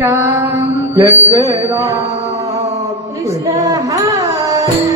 राम जय राम कृष्ण हरे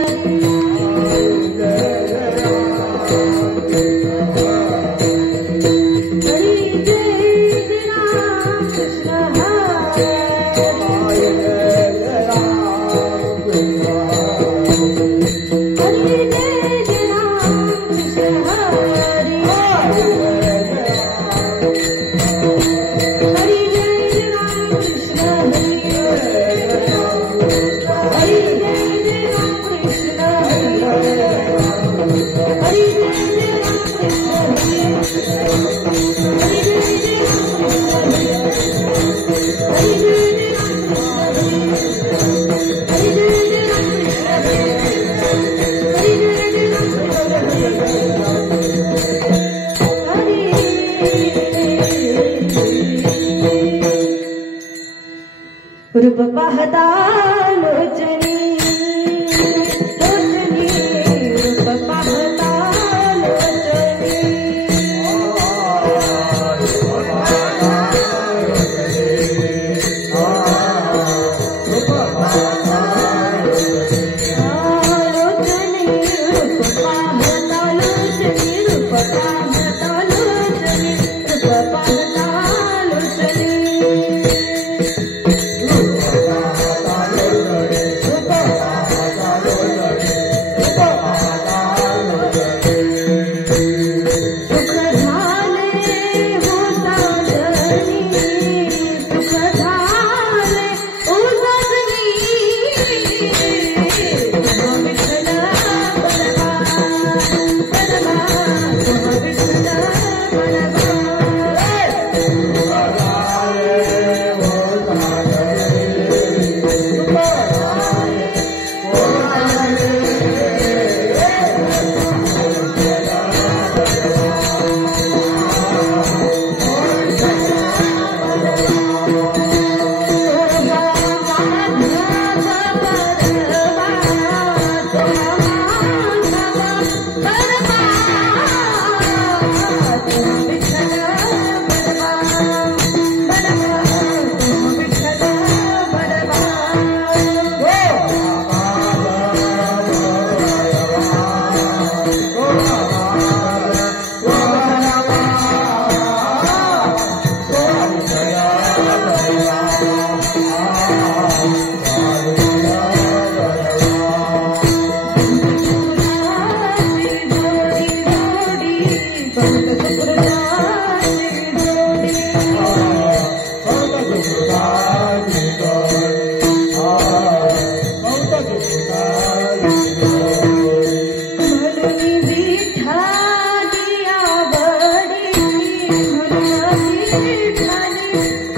रूप पाहता लोचनी लोचनी रूप पाहता लोचनी रूप पाहता लोचनी रूप पाहता लोचनी रूप पाहता लोचनी रूप पाहता लोचनी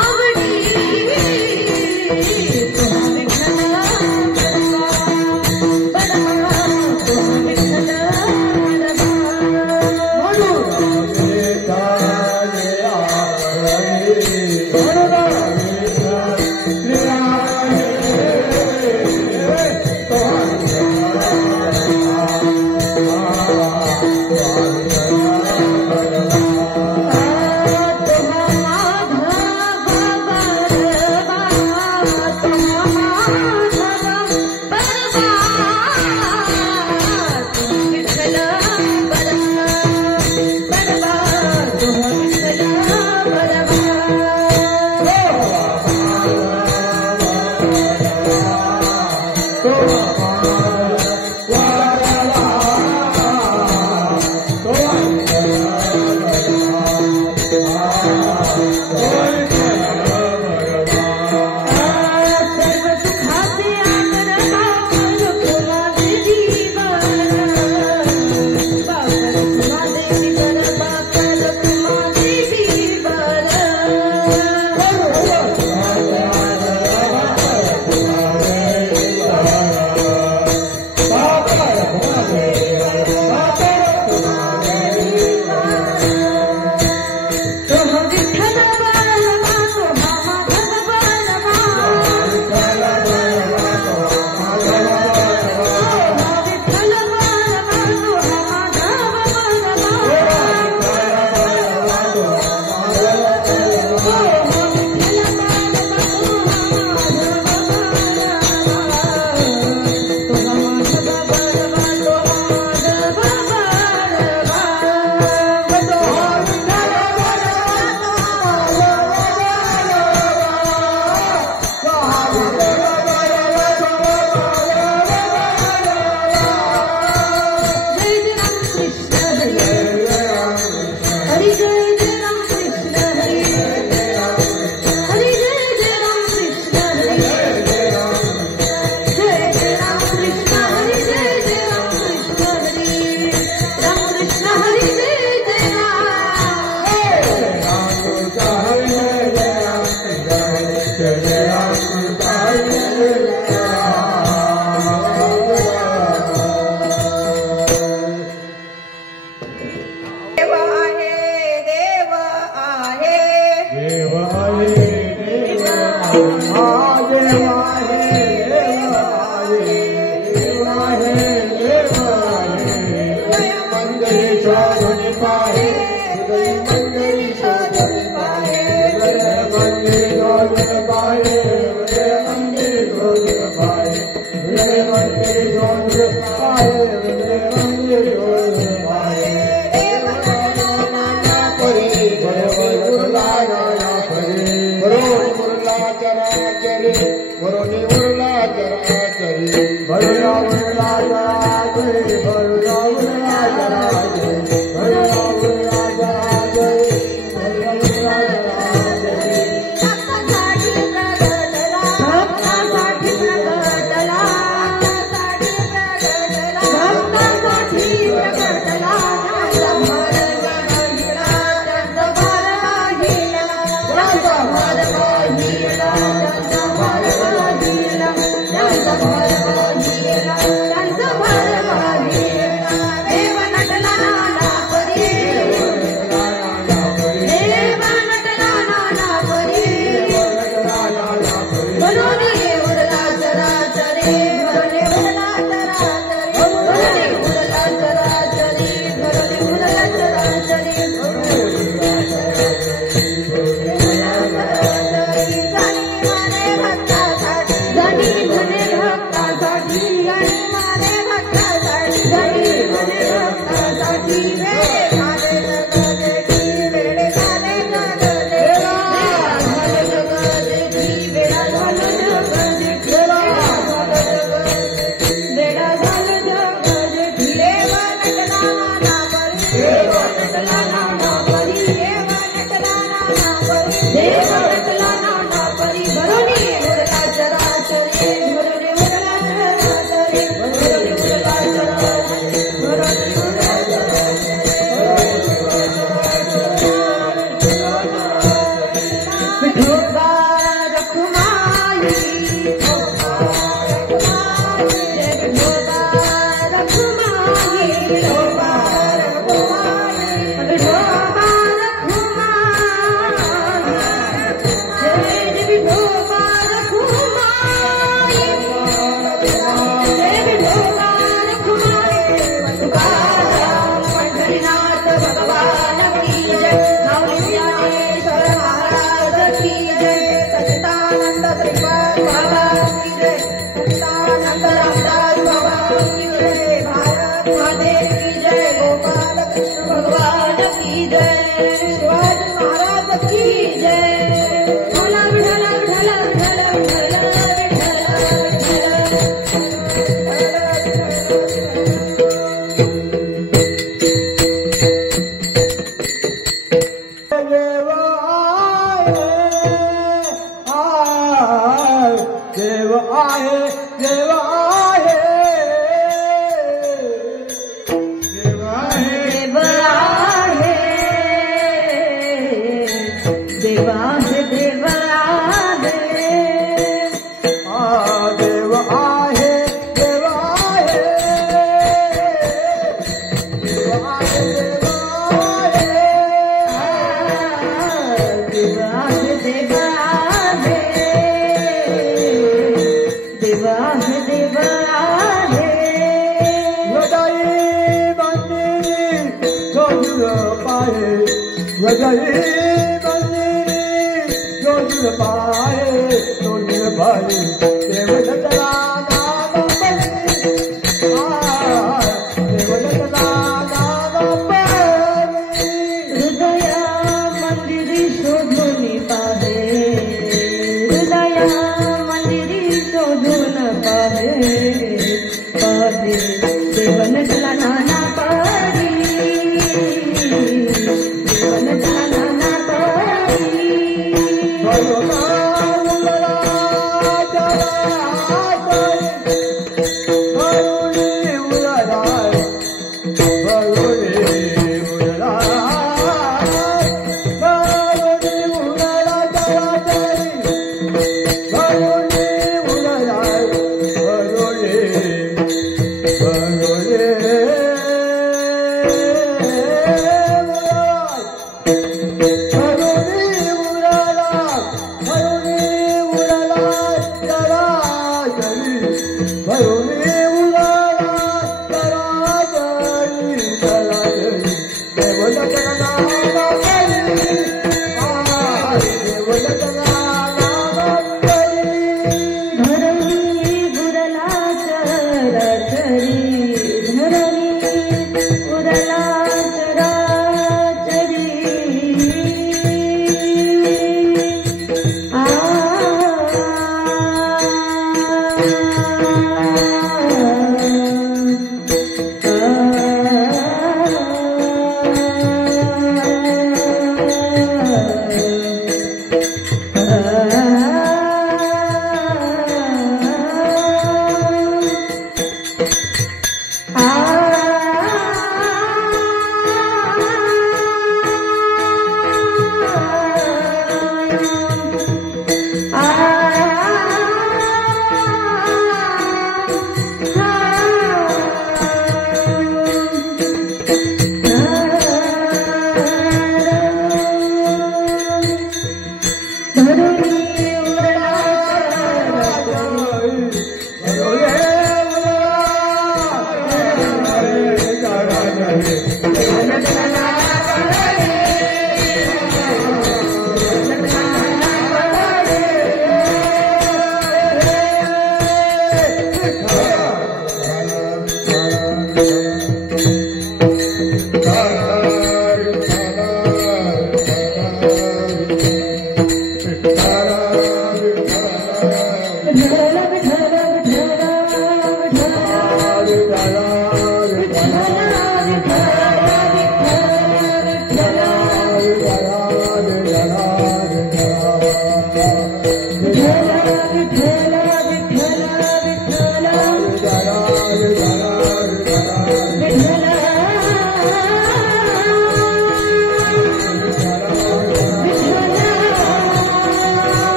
आवडी Jai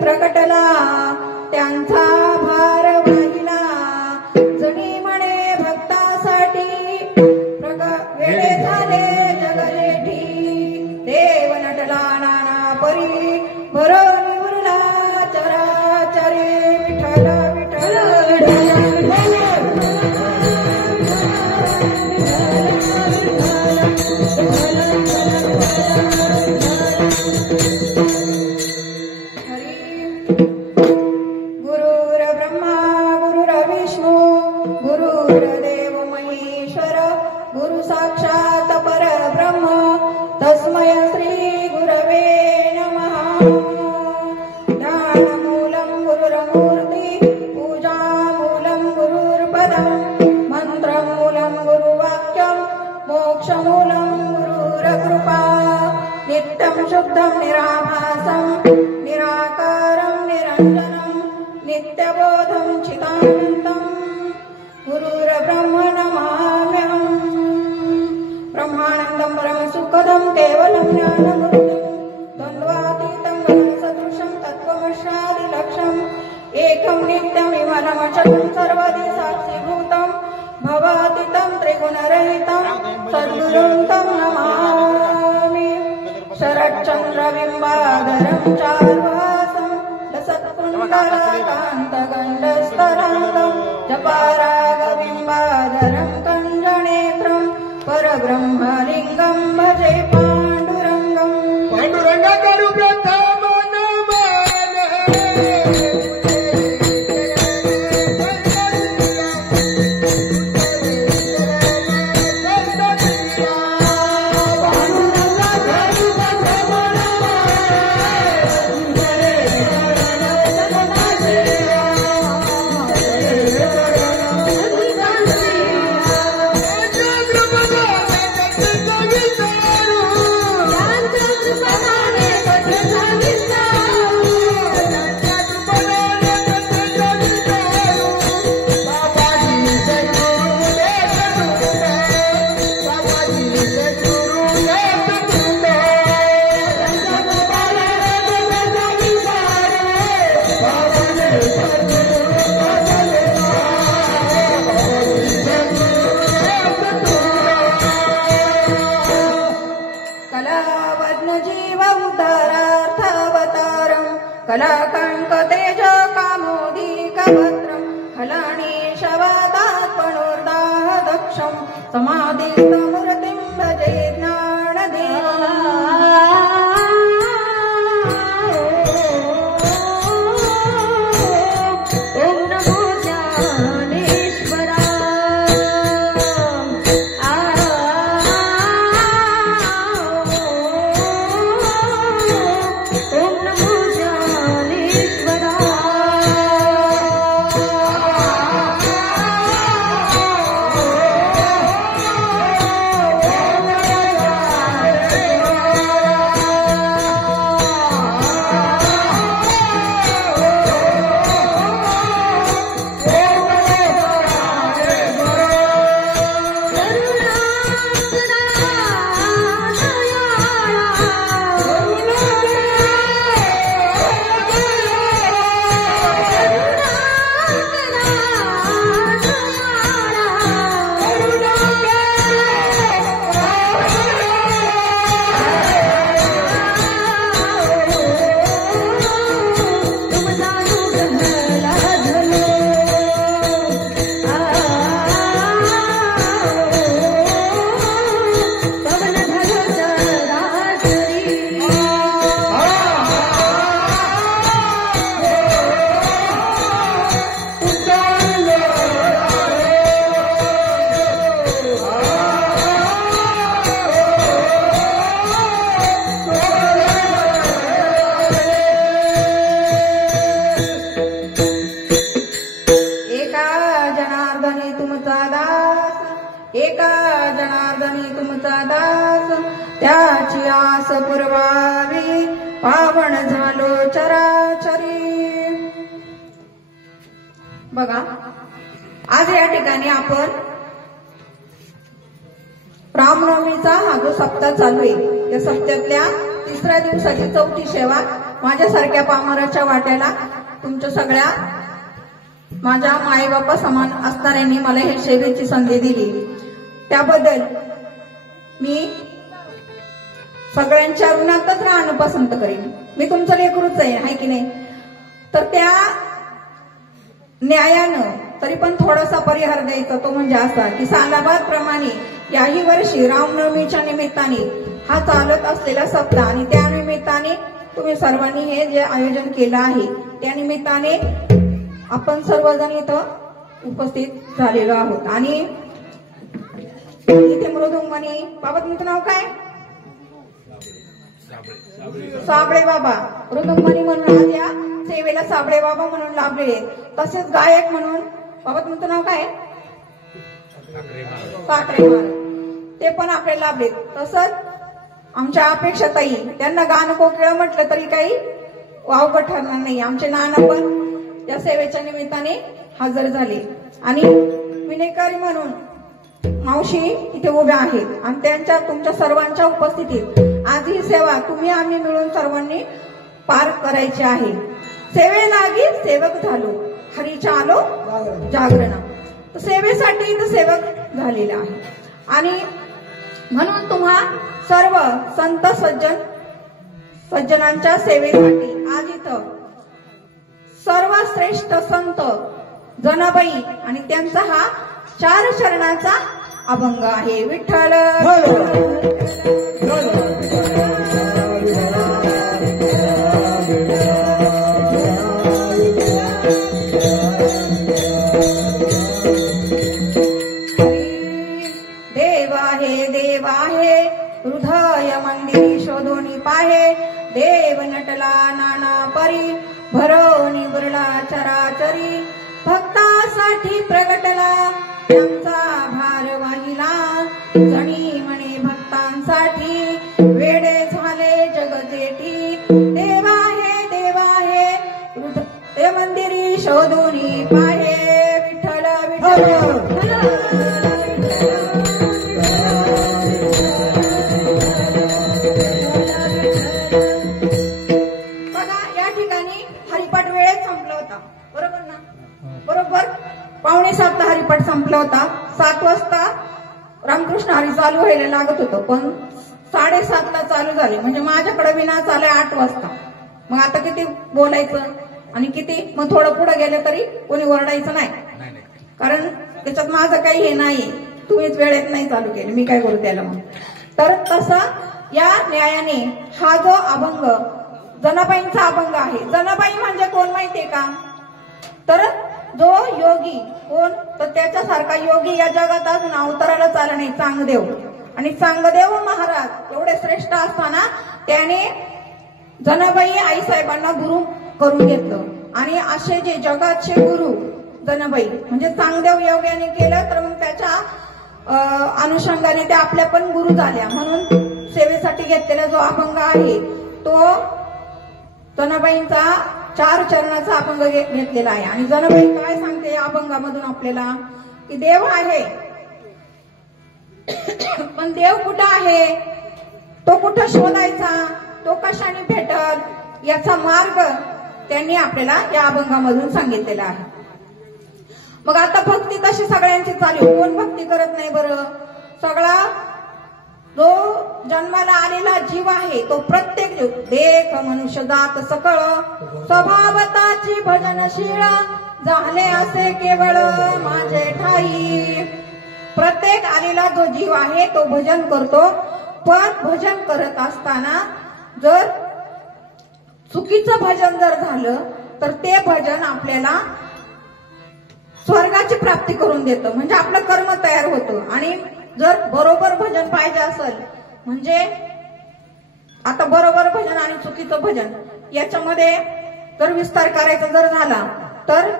प्रकटला त्यांचा भार वाहिला जणी म्हणे भक्तासाठी वेडे झाले जगलेठी देव नटला नाना परी भरून उरला चराचरी विठ्ठल विठ्ठल गुरु साक्षात परब्रह्म तस्मै श्री गुरवे नमः ज्ञानमूलं गुरुर्मूर्ति पूजामूलं गुरुर्पदं मंत्रमूलं गुरुवाक्यं मोक्षमूलं गुरुर्कृपा नित्यं शुद्धं निराभासं निराकारं निरञ्जनं नित्यबोधं चिदानन्दं गुरुर्ब्रह्म नमाम्यहम् ब्रह्मानन्दं परमसुखदं केवलं ज्ञानमूर्तिं द्वन्द्वातीतं गगनसदृशं तत्त्वमस्यादिलक्ष्यम् एकं नित्यमिमलमचलं सर्वदि साक्षिभूतं भवातीतं त्रिगुणरहितं सद्गुरुं तं नमामि शरच्चन्द्रबिम्बाधरं चारुहासं लसत्कुण्डलकान्तगण्डस्तरान्तं जपारागबिम्बाधरं कञ्जनेत्रं परब्रह्मलिङ्गं भजे पाण्डुरङ्गम् पांडुरंग करू प्रथम नमन चंद्रमगा जनार्दनी तुमचा दास, त्याची आस पुरवावी पावन झालो चराचरी. बघा, आज या ठिकाणी आपण रामनवमीचा हा जो सप्ताह चालू आहे, या सप्त्यातल्या तिसऱ्या दिवसाची चौथी सेवा माझ्यासारख्या पामराच्या वाट्याला तुमच्या सगळ्या माझ्या माईबापा समान असणाऱ्यांनी मला ही सेवेची संधी दिली, त्याबद्दल मी सगळ्यांच्या ऋणातच राहणं पसंत करेन. मी तुमचं लेकरूच आहे की नाही, तर त्या न्यायानं तरी पण थोडासा परिहार द्यायचा, तो म्हणजे असा की सालाबाद प्रमाणे याही वर्षी रामनवमीच्या निमित्ताने हा चालत असलेला सप्ताह आणि त्या निमित्ताने तुम्ही सर्वांनी हे जे आयोजन केलं आहे त्या निमित्ताने आपण सर्वजण इथं उपस्थित झालेलो आहोत. आणि इथे मृदुंगणी बाबा, तुमचं नाव काय? साबळे बाबा. मृदुंगणी म्हणून आज या सेवेला साबळे बाबा म्हणून लाभलेले. तसेच गायक म्हणून बाबा, तुमचं नाव काय? साखरे महाराज, ते पण आपल्याला लाभले. तसंच आमच्या अपेक्षाताई, त्यांना गाणं कोकिळा म्हटलं तरी काही वावगं ठरणार नाही. आमचे नाना पण या सेवेच्या निमित्ताने हजर झाले. आणि विनेकारी म्हणून मावशी इथे उभ्या आहेत आणि त्यांच्या तुमच्या सर्वांच्या उपस्थितीत आज ही सेवा तुम्ही आम्ही मिळून सर्वांनी पार करायची आहे. सेवेलागी सेवक झालो, हरीच्या आलो जागरण. तर सेवेसाठी इथं सेवक झालेला आहे. आणि म्हणून तुम्हा सर्व संत सज्जनांच्या सेवेसाठी आज इथं सर्वश्रेष्ठ संत जनाबाई आणि त्यांचा हा 4 चरणाचा अभंग आहे. विठ्ठल देव आहे हृदय मंदिरी शोधोनी पाहे, देव नटला नाना परी भरोनी बुरला चराचरी. भक्तासाठी प्रगटला त्यांचा भार वाहिला, जणी म्हणे भक्तांसाठी वेडे झाले जगजेठी. देव आहे हृदय मंदिरी शोधोनी पाहे, विठ्ठल विठ्ठल. बरोबर 6:45 हरिपाठ संपला होता. 7 वाजता रामकृष्ण हरी चालू व्हायला लागत होतं, पण 7:30 चालू झाले. म्हणजे माझ्याकडे विना चालय 8 वाजता. मग आता किती बोलायचं आणि किती, मग थोडं पुढे गेलं तरी कोणी ओरडायचं नाही, कारण त्याच्यात माझं काही हे नाही. तुम्हीच वेळेत नाही चालू केले, मी काय करू त्याला. मग तर तसं या न्यायाने हा जो अभंग जनाबाईंचा अभंग आहे. जनाबाई म्हणजे कोण माहितीये का? तर जो योगी कोण, तर त्याच्यासारखा योगी या जगात अजून अवताराला आला नाही. चांगदेव. आणि चांगदेव महाराज एवढे श्रेष्ठ असताना त्याने जनाबाई आईसाहेबांना गुरु करून घेतलं. आणि असे जे जगाचे गुरु जनाबाई म्हणजे चांगदेव योग्याने केलं, तर मग त्याच्या अनुषंगाने त्या आपल्या पण गुरु झाल्या. म्हणून सेवेसाठी घेतलेला जो अभंग आहे तो जनाबाईंचा 4 चरणाचा अभंग घेतलेला आहे. आणि जनाबाई काय सांगते या अभंगामधून आपल्याला, की देव आहे, पण देव कुठं आहे, तो कुठं शोधायचा, तो कशाने भेटल, याचा मार्ग त्यांनी आपल्याला या अभंगामधून सांगितलेला आहे. मग आता भक्ती तशी सगळ्यांची चालू, कोण भक्ती करत नाही बरं? सगळा जो जन्माला आलेला जीव आहे तो प्रत्येक जीव, देख मनुष्य जात सकळ स्वभावताची भजनशीळ झाले असे केवळ माझे ठाई. प्रत्येक आलेला जो जीव आहे तो भजन करतो, पण भजन करत असताना जर चुकीचं भजन जर झालं तर ते भजन आपल्याला स्वर्गाची प्राप्ती करून देतं. म्हणजे आपलं कर्म तयार होतं. आणि जर बरोबर भजन पाहिजे असेल, म्हणजे आता बरोबर भजन आणि चुकीचं भजन याच्यामध्ये जर विस्तार करायचा जर झाला, तर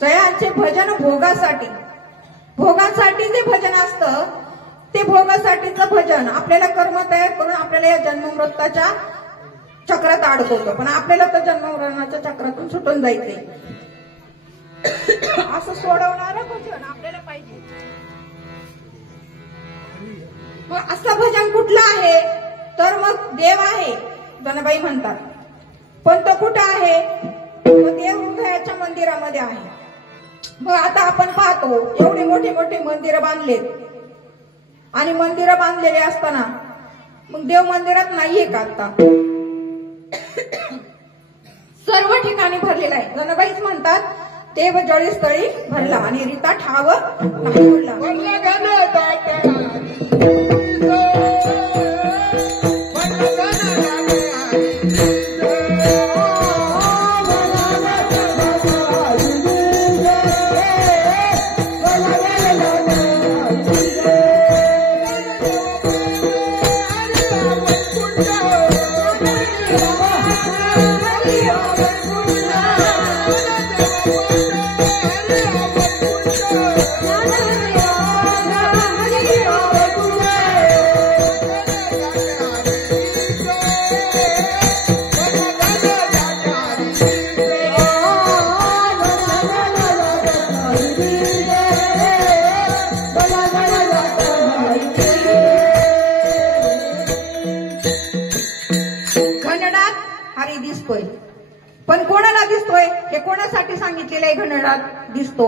जयाचे भजन भोगासाठी जे भजन असतं ते भोगासाठीचं भजन आपल्याला कर्म तयार करून आपल्याला या जन्ममृत्यूच्या चक्रात अडकवतो, पण आपल्याला तर जन्ममरणाच्या चक्रातून सुटून जायचंय. असं सोडवणारं भजन आपल्याला पाहिजे. मग असं भजन कुठलं आहे तर मग देव आहे जनाबाई म्हणतात. पण तो कुठं आहे? तो देव हृदयाच्या मंदिरामध्ये आहे. मग आता आपण पाहतो एवढे मोठे मोठे मंदिरं बांधलेत आणि मंदिरं बांधलेले असताना मग देव मंदिरात नाहीये का? आता सर्व ठिकाणी भरलेला आहे. जनाबाईच म्हणतात देव जळीस्थळी भरला आणि रीता ठाव नाही भरला. पण कोणाला दिसतोय? हे कोणासाठी सांगितलेलं आहे? घनडात दिसतो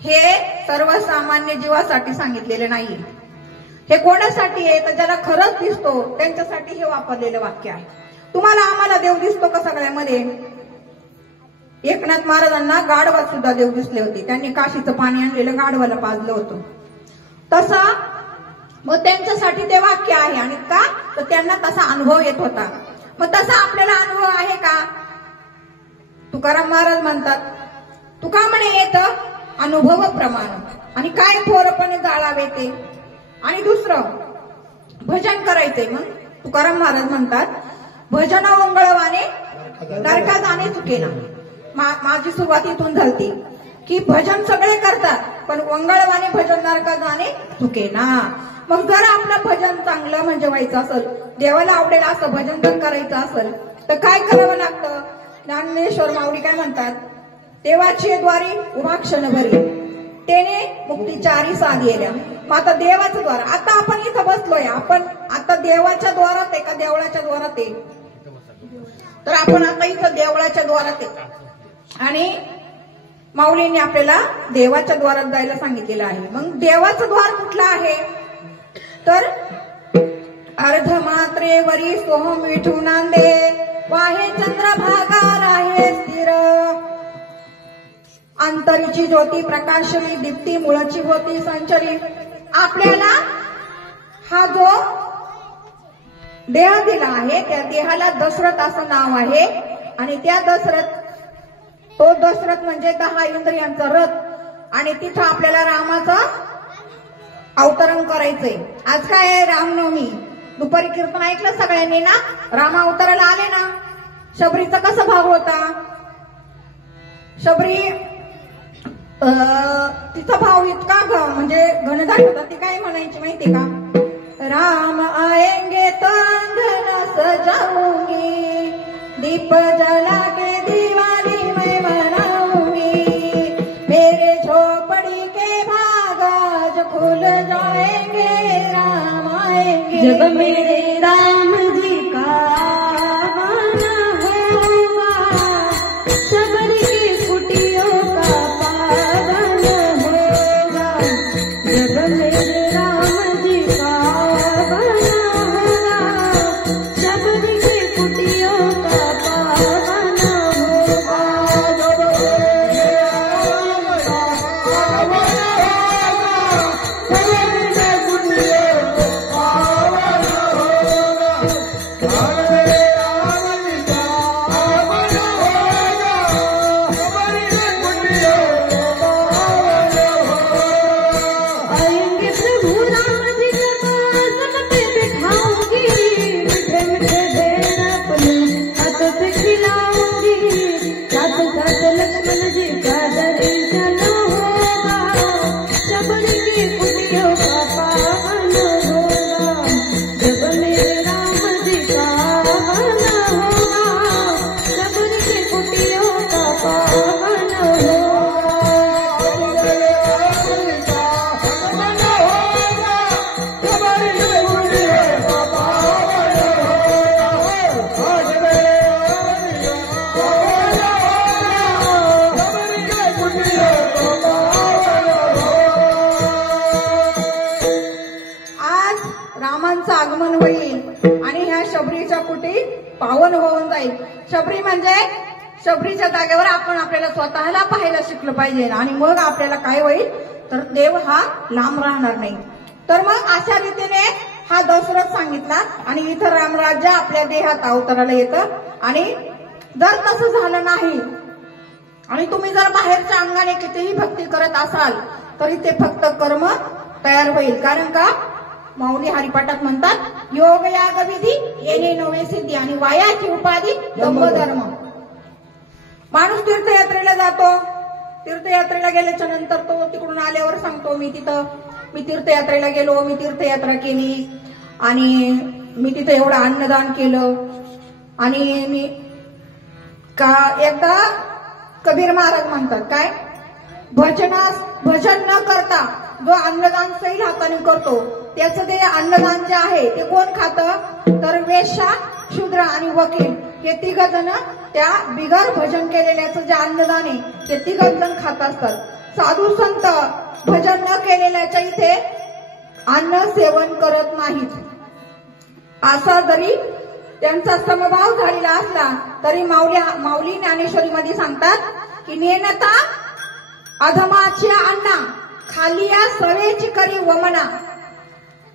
हे सर्वसामान्य जीवासाठी सांगितलेले नाहीये. हे कोणासाठी आहे? तर ज्याला खरंच दिसतो त्यांच्यासाठी हे वापरलेलं वाक्य आहे. तुम्हाला आम्हाला देव दिसतो का सगळ्यामध्ये? एकनाथ महाराजांना गाढवात सुद्धा देव दिसले होते. त्यांनी काशीचं पाणी आणलेलं गाढवाला पाजलं होतं. तसा मग त्यांच्यासाठी ते वाक्य आहे. आणि का? तर त्यांना तसा अनुभव येत होता. मग तसा आपल्याला अनुभव आहे का? तुकाराम महाराज म्हणतात तुका म्हणे येत अनुभव प्रमाण आणि काय थोरपणे जाळावे ते. आणि दुसरं भजन करायचंय. मग तुकाराम महाराज म्हणतात भजन वंगळवाने नरका जाणे चुकेना. माझी सुरुवात इथून झाली की भजन सगळे करतात पण वंगळवाने भजन नरका जाणे चुकेना. मग जर आपलं भजन चांगलं म्हणजे व्हायचं असेल, देवाला आवडेल असं भजन जर करायचं असेल तर काय करावं लागतं? ज्ञानेश्वर माऊली काय म्हणतात? देवाची द्वारी उभा क्षण भरी तेने मुक्तीच्या आरी साधेल्या. मग आता देवाचं द्वार. आता आपण इथं बसलोय, आपण आता देवाच्या द्वारात आहे का देवळाच्या द्वारात आहे? तर आपण आता इथं देवळाच्या द्वारात आहे. आणि माऊलींनी आपल्याला देवाच्या द्वारात जायला सांगितलेलं आहे. मग देवाचं द्वार कुठलं आहे? तर अर्धमात्रेवरी सोहम विठू नांदे वाहे चंद्रभागा राहे स्थिर. अंतरीची ज्योती प्रकाशली दीप्ती मुळची होती संचली. आपल्याला हा जो देह दिला आहे त्या देहाला दशरथ असं नाव आहे. आणि त्या तो दशरथ म्हणजे 10 इंद्रियांचा रथ. आणि तिथं आपल्याला रामाचं अवतरण करायचंय. आज काय आहे? रामनवमी. दुपारी कीर्तन ऐकलं सगळ्यांनी ना? राम अवताराला आले ना. शबरीचा कसा भाव होता? शबरी तिचा भाव इतका म्हणजे घनदाट होता. ती काय म्हणायची माहिती का? राम आएंगे तो अंगना सजाऊंगी दीप जला के दिवाली मैं मनाऊंगी मेरे झोपड़ी के भाग आज खुल जाएंगे राम आएंगे. जब मेरे राम जी का आना होगा शबरी की कुटियों का पावन होगा. जब मेरे राम जी का आना होगा शबरी की कुटियों का पावन होगा. रामांचं आगमन होईल आणि ह्या शबरीच्या कुटी पावन होऊन जाईल. शबरी म्हणजे शबरीच्या जागेवर आपण आपल्याला स्वतःला पाहायला शिकलं पाहिजे आणि मग आपल्याला काय होईल तर देव हा लांब राहणार नाही. तर मग अशा रीतीने हा दशरथ सांगितला आणि इथं रामराज्य आपल्या देहात अवतराला येतं. आणि जर तसं झालं नाही आणि तुम्ही जर बाहेरच्या अंगाने कितीही भक्ती करत असाल तरी ते फक्त कर्म तयार होईल. कारण का माऊली हरिपाठात म्हणतात योग याग विधी येणे नवे सिद्धी आणि वायाची उपाधी दंभधर्म. माणूस तीर्थयात्रेला जातो, तीर्थयात्रेला गेल्याच्या नंतर तो तिकडून आल्यावर सांगतो मी तीर्थयात्रेला गेलो, मी तीर्थयात्रा केली आणि मी तिथं एवढं अन्नदान केलं. आणि मी का एकदा कबीर महाराज म्हणतात काय भजन न करता जो अन्नदान सैल हाताने करतो त्याचं ते अन्नदान जे आहे ते कोण खातं तर वेश्या, शूद्र आणि वकील हे तिघ जण त्या बिगर भजन केलेल्याचं जे अन्नदान आहे ते तिघ जण खात असतात. साधू संत भजन न केलेल्याच्या इथे अन्न सेवन करत नाहीत. असा जरी त्यांचा समभाव झालेला असला तरी माऊली ज्ञानेश्वरी मध्ये सांगतात की नेनता अधमाची अन्ना खाली या सवेची करी वमना.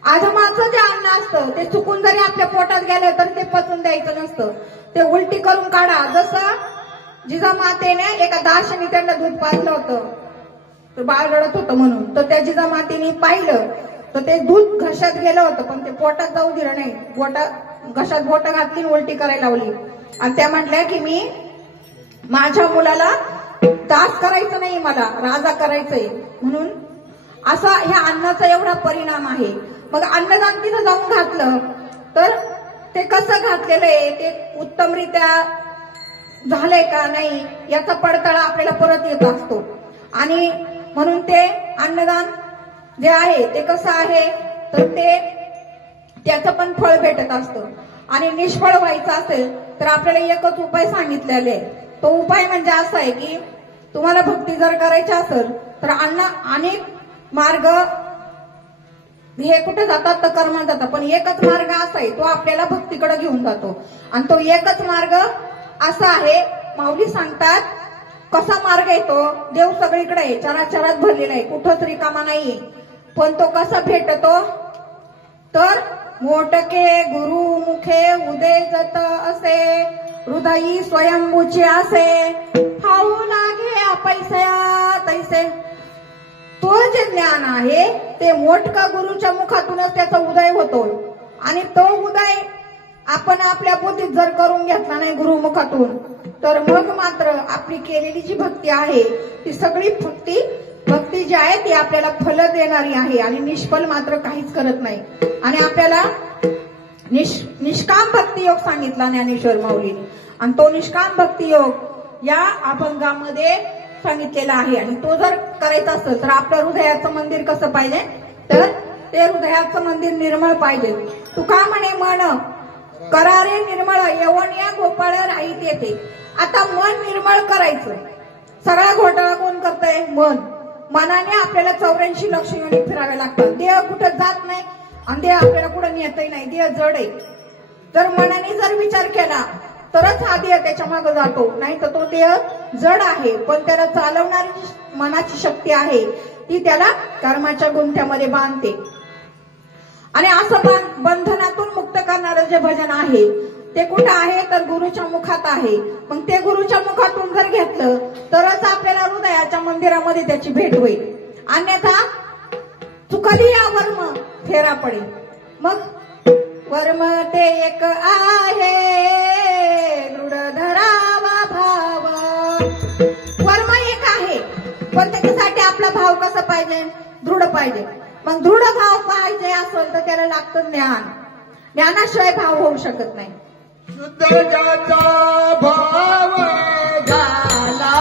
अधमाचं जे अन्न असतं ते चुकून जरी आपल्या पोटात गेलं तर ते पचून द्यायचं नसतं, ते उलटी करून काढा. जसं जिजामातेने एका दाशाने त्यांना दूध पाजलं होतं, तर बाळ रडत होतं म्हणून, तर त्या जिजामातेने पाहिलं तर ते दूध घशात गेलं होतं पण ते पोटात जाऊ दिलं नाही. घशात बोटं घातली उलटी करायला लावली आणि त्या म्हटल्या की मी माझ्या मुलाला दास करायचं नाही, मला राजा करायचंय. म्हणून असा ह्या अन्नाचा एवढा परिणाम आहे. मग अन्नदान तिथं जाऊन घातलं तर ते कसं घातलेलं आहे ते उत्तमरित्या झालंय का नाही याचा पडताळा आपल्याला परत येत असतो. आणि म्हणून ते अन्नदान जे आहे ते कसं आहे तर ते त्याचं पण फळ भेटत असतं. आणि निष्फळ व्हायचं असेल तर आपल्याला एकच उपाय सांगितलेला आहे. तो उपाय म्हणजे असा आहे की तुम्हाला भक्ती जर करायची असेल तर अनेक मार्ग हे कुठे जातात तर कर्मात जातात, पण एकच मार्ग असा आहे तो आपल्याला भक्तीकडे घेऊन जातो. आणि तो एकच मार्ग असा आहे, माऊली सांगतात कसा मार्ग आहे तो. देव सगळीकडे आहे, चराचरात भरलेला आहे, कुठंच रिकामा नाहीये. पण तो कसा भेटतो तर मोटके गुरु मुखे उदय जत असे हृदयी स्वयंभूचे असे खाऊ लागे पैसया तैसे. तो जे ज्ञान आहे ते मोठका गुरुच्या मुखातूनच त्याचा उदय होतो. आणि तो उदय आपण आपल्या बुद्धीत जर करून घेतला नाही गुरुमुखातून तर मग मात्र आपली केलेली जी भक्ती आहे ती सगळी भक्ती जी आहे ती आपल्याला फल देणारी आहे आणि निष्फल मात्र काहीच करत नाही. आणि आपल्याला निष्काम भक्ती योग सांगितला ज्ञानेश्वर माऊलीने आणि तो निष्काम भक्ती योग या अभंगामध्ये सांगितलेला आहे. आणि तो जर करायचा असेल तर आपलं हृदयाचं मंदिर कसं पाहिजे तर ते हृदयाचं मंदिर निर्मळ पाहिजे. तुका म्हणे मन करारे निर्मळ यवन या गोपाळ राहीत येते. आता मन निर्मळ करायचं, सगळा घोटाळा कोण करतंय मन. मनाने आपल्याला 84 लक्ष युनिट फिरावे लागतात. देह कुठं जात नाही आणि देह आपल्याला कुठं नेतही नाही, देह जड आहे. तर मनाने जर विचार केला तरच हा देह त्याच्या मागे जातो, नाही तर तो देह जड आहे. पण त्याला चालवणारी मनाची शक्ती आहे ती त्याला कर्माच्या गुंठ्यामध्ये बांधते. आणि असं बंधनातून मुक्त करणारं जे भजन आहे ते कुठं आहे तर गुरुच्या मुखात आहे. मग ते गुरुच्या मुखातून जर घेतलं तरच आपल्याला हृदयाच्या मंदिरामध्ये त्याची भेट होईल. अन्यथा चुकली या वर्म फेरा पडेल. मग वर्म ते एक आहे दृढ धरावा भाव. वर्म एक आहे पण त्याच्यासाठी आपला भाव कसा पाहिजे दृढ पाहिजे. मग दृढ भाव पाहिजे असेल तर त्याला लागतं ज्ञान. ज्ञानाशिवाय भाव होऊ शकत नाही. शुद्ध ज्याचा भाव झाला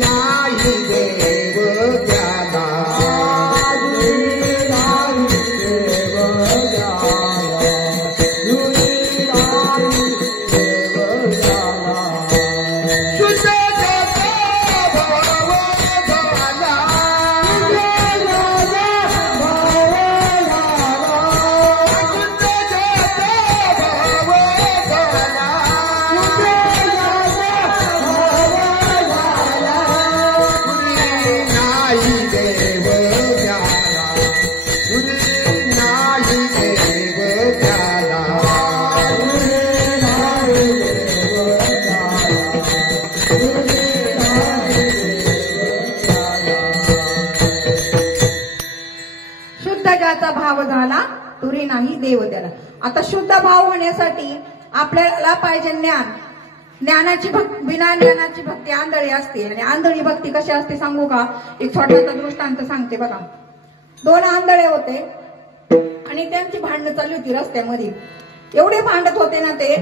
नाही शुद्धाचा भाव झाला तुरी नाही देव त्याला. आता शुद्ध भाव होण्यासाठी आपल्याला पाहिजे ज्ञान. ज्ञानाची भक्ती, बिना ज्ञानाची भक्ती आंधळी असते. आणि आंधळी भक्ती कशी असते सांगू का? एक छोटासा दृष्टांत सांगते बघा. 2 आंधळे होते आणि त्यांची भांडणं चालू होती रस्त्यामध्ये. एवढे भांडत होते ना ते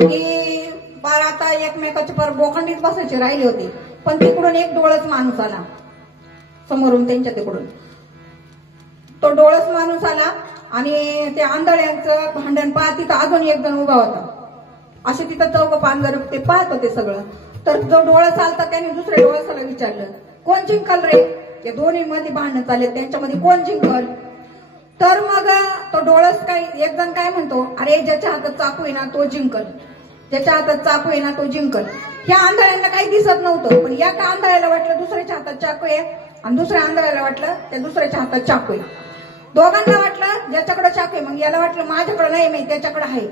की बार आता एकमेकाच्या पर बोखंडीत बसायचे राहिले होते. पण तिकडून एक डोळस माणूस आला समोरून, त्यांच्या तिकडून तो डोळस माणूस आला आणि त्या आंधळ्यांचं भांडण पाहत तिथं अजून एक जण उभा होता. असे तिथं 4-5 जण ते पाहत होते सगळं. तर जो डोळस आलता त्याने दुसऱ्या डोळसाला विचारलं, कोण जिंकल रे? या दोन्ही मध्ये भांडण चालले, त्यांच्यामध्ये कोण जिंकल? तर मग तो डोळस एक जण काय म्हणतो, अरे ज्याच्या हातात चाकू आहे ना तो जिंकल, ज्याच्या हातात चाकू आहे ना तो जिंकल. ह्या आंधळ्यांना काही दिसत नव्हतं, पण या आंधळ्याला वाटलं दुसऱ्याच्या हातात चाकू आहे आणि दुसऱ्या आंधळ्याला वाटलं त्या दुसऱ्याच्या हातात चाकू आहे. दोघांना वाटलं ज्याच्याकडे चाकू आहे, मग याला वाटलं माझ्याकडे नाही, मी त्याच्याकडे आहे,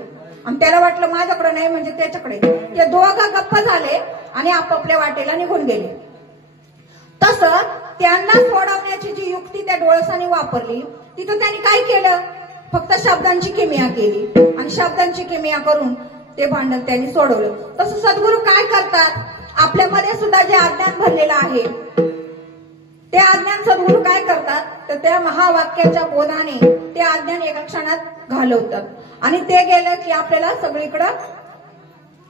आणि त्याला वाटलं माझ्याकडे नाही म्हणजे त्याच्याकडे. ते दोघं गप्प झाले आणि आपापल्या वाटेला निघून गेले. तसं त्यांना सोडवण्याची जी युक्ती त्या डोळसाने वापरली, तिथं त्यांनी काय केलं? फक्त शब्दांची किमया केली आणि शब्दांची किमया करून ते भांडण त्यांनी सोडवलं. तसं सद्गुरू काय करतात? आपल्यामध्ये सुद्धा जे अज्ञान भरलेलं आहे ते अज्ञान सद्गुरू काय करतात? तर त्या महावाक्याच्या बोधाने ते अज्ञान एका क्षणात घालवतात आणि ते गेलं की आपल्याला सगळीकडं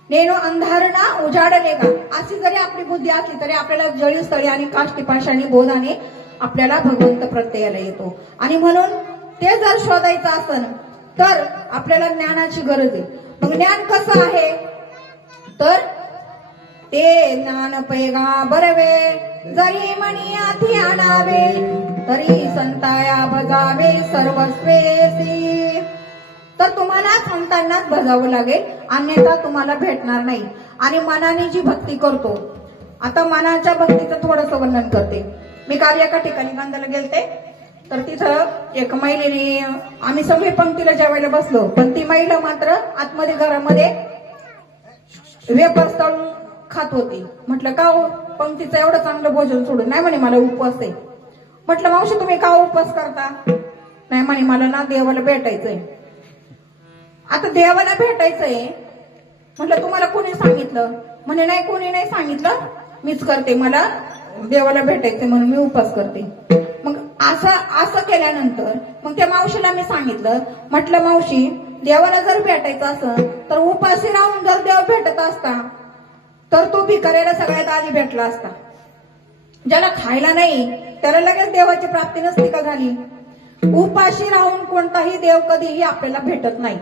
नेनो अंधारणा उजाडलेगा अशी जरी आपली बुद्धी असली तरी आपल्याला जळीस्थळी आणि काष्टीपाषाणी बोधाने आपल्याला भगवंत प्रत्ययाला येतो. आणि म्हणून ते जर शोधायचं असेल तर आपल्याला ज्ञानाची गरज आहे. मग ज्ञान कसं आहे? तर ते ज्ञान पैगा बरवे जरी मणी आधी आणावे तरी संताया भजावे सर्वस्वेसी. तर तुम्हाला संतांनाच भजावं लागेल, अन्यथा तुम्हाला भेटणार नाही. आणि मनाने जी भक्ती करतो, आता मनाच्या भक्तीचं थोडंसं वर्णन करते. मी काल एका ठिकाणी गांधाला गेलते, तर तिथं एक महिलेने, आम्ही सगळे पंक्तीला जेवायला बसलो, पण ती महिला मात्र आतमध्ये घरामध्ये वेपर्स तळून खात होती. म्हटलं का हो, पंक्तीचं एवढं चांगलं भोजन सोडून? नाही म्हणे मला उपवास आहे. म्हटलं मावशी तुम्ही का उपवास करता? नाही म्हणे मला ना देवाला भेटायचंय. आता देवाला भेटायचंय म्हटलं तुम्हाला कोणी सांगितलं? म्हणे नाही कोणी नाही सांगितलं, मीच करते, मला देवाला भेटायचंय म्हणून मी उपवास करते. मग असं केल्यानंतर मग त्या मावशीला मी सांगितलं, म्हटलं मावशी देवाला जर भेटायचं असं तर उपाशी राहून जर देव भेटत असता तर तो भिकाऱ्याला सगळ्यात आधी भेटला असता. ज्याला खायला नाही त्याला लगेच देवाची प्राप्ती नसती का झाली? उपाशी राहून कोणताही देव कधीही आपल्याला भेटत नाही.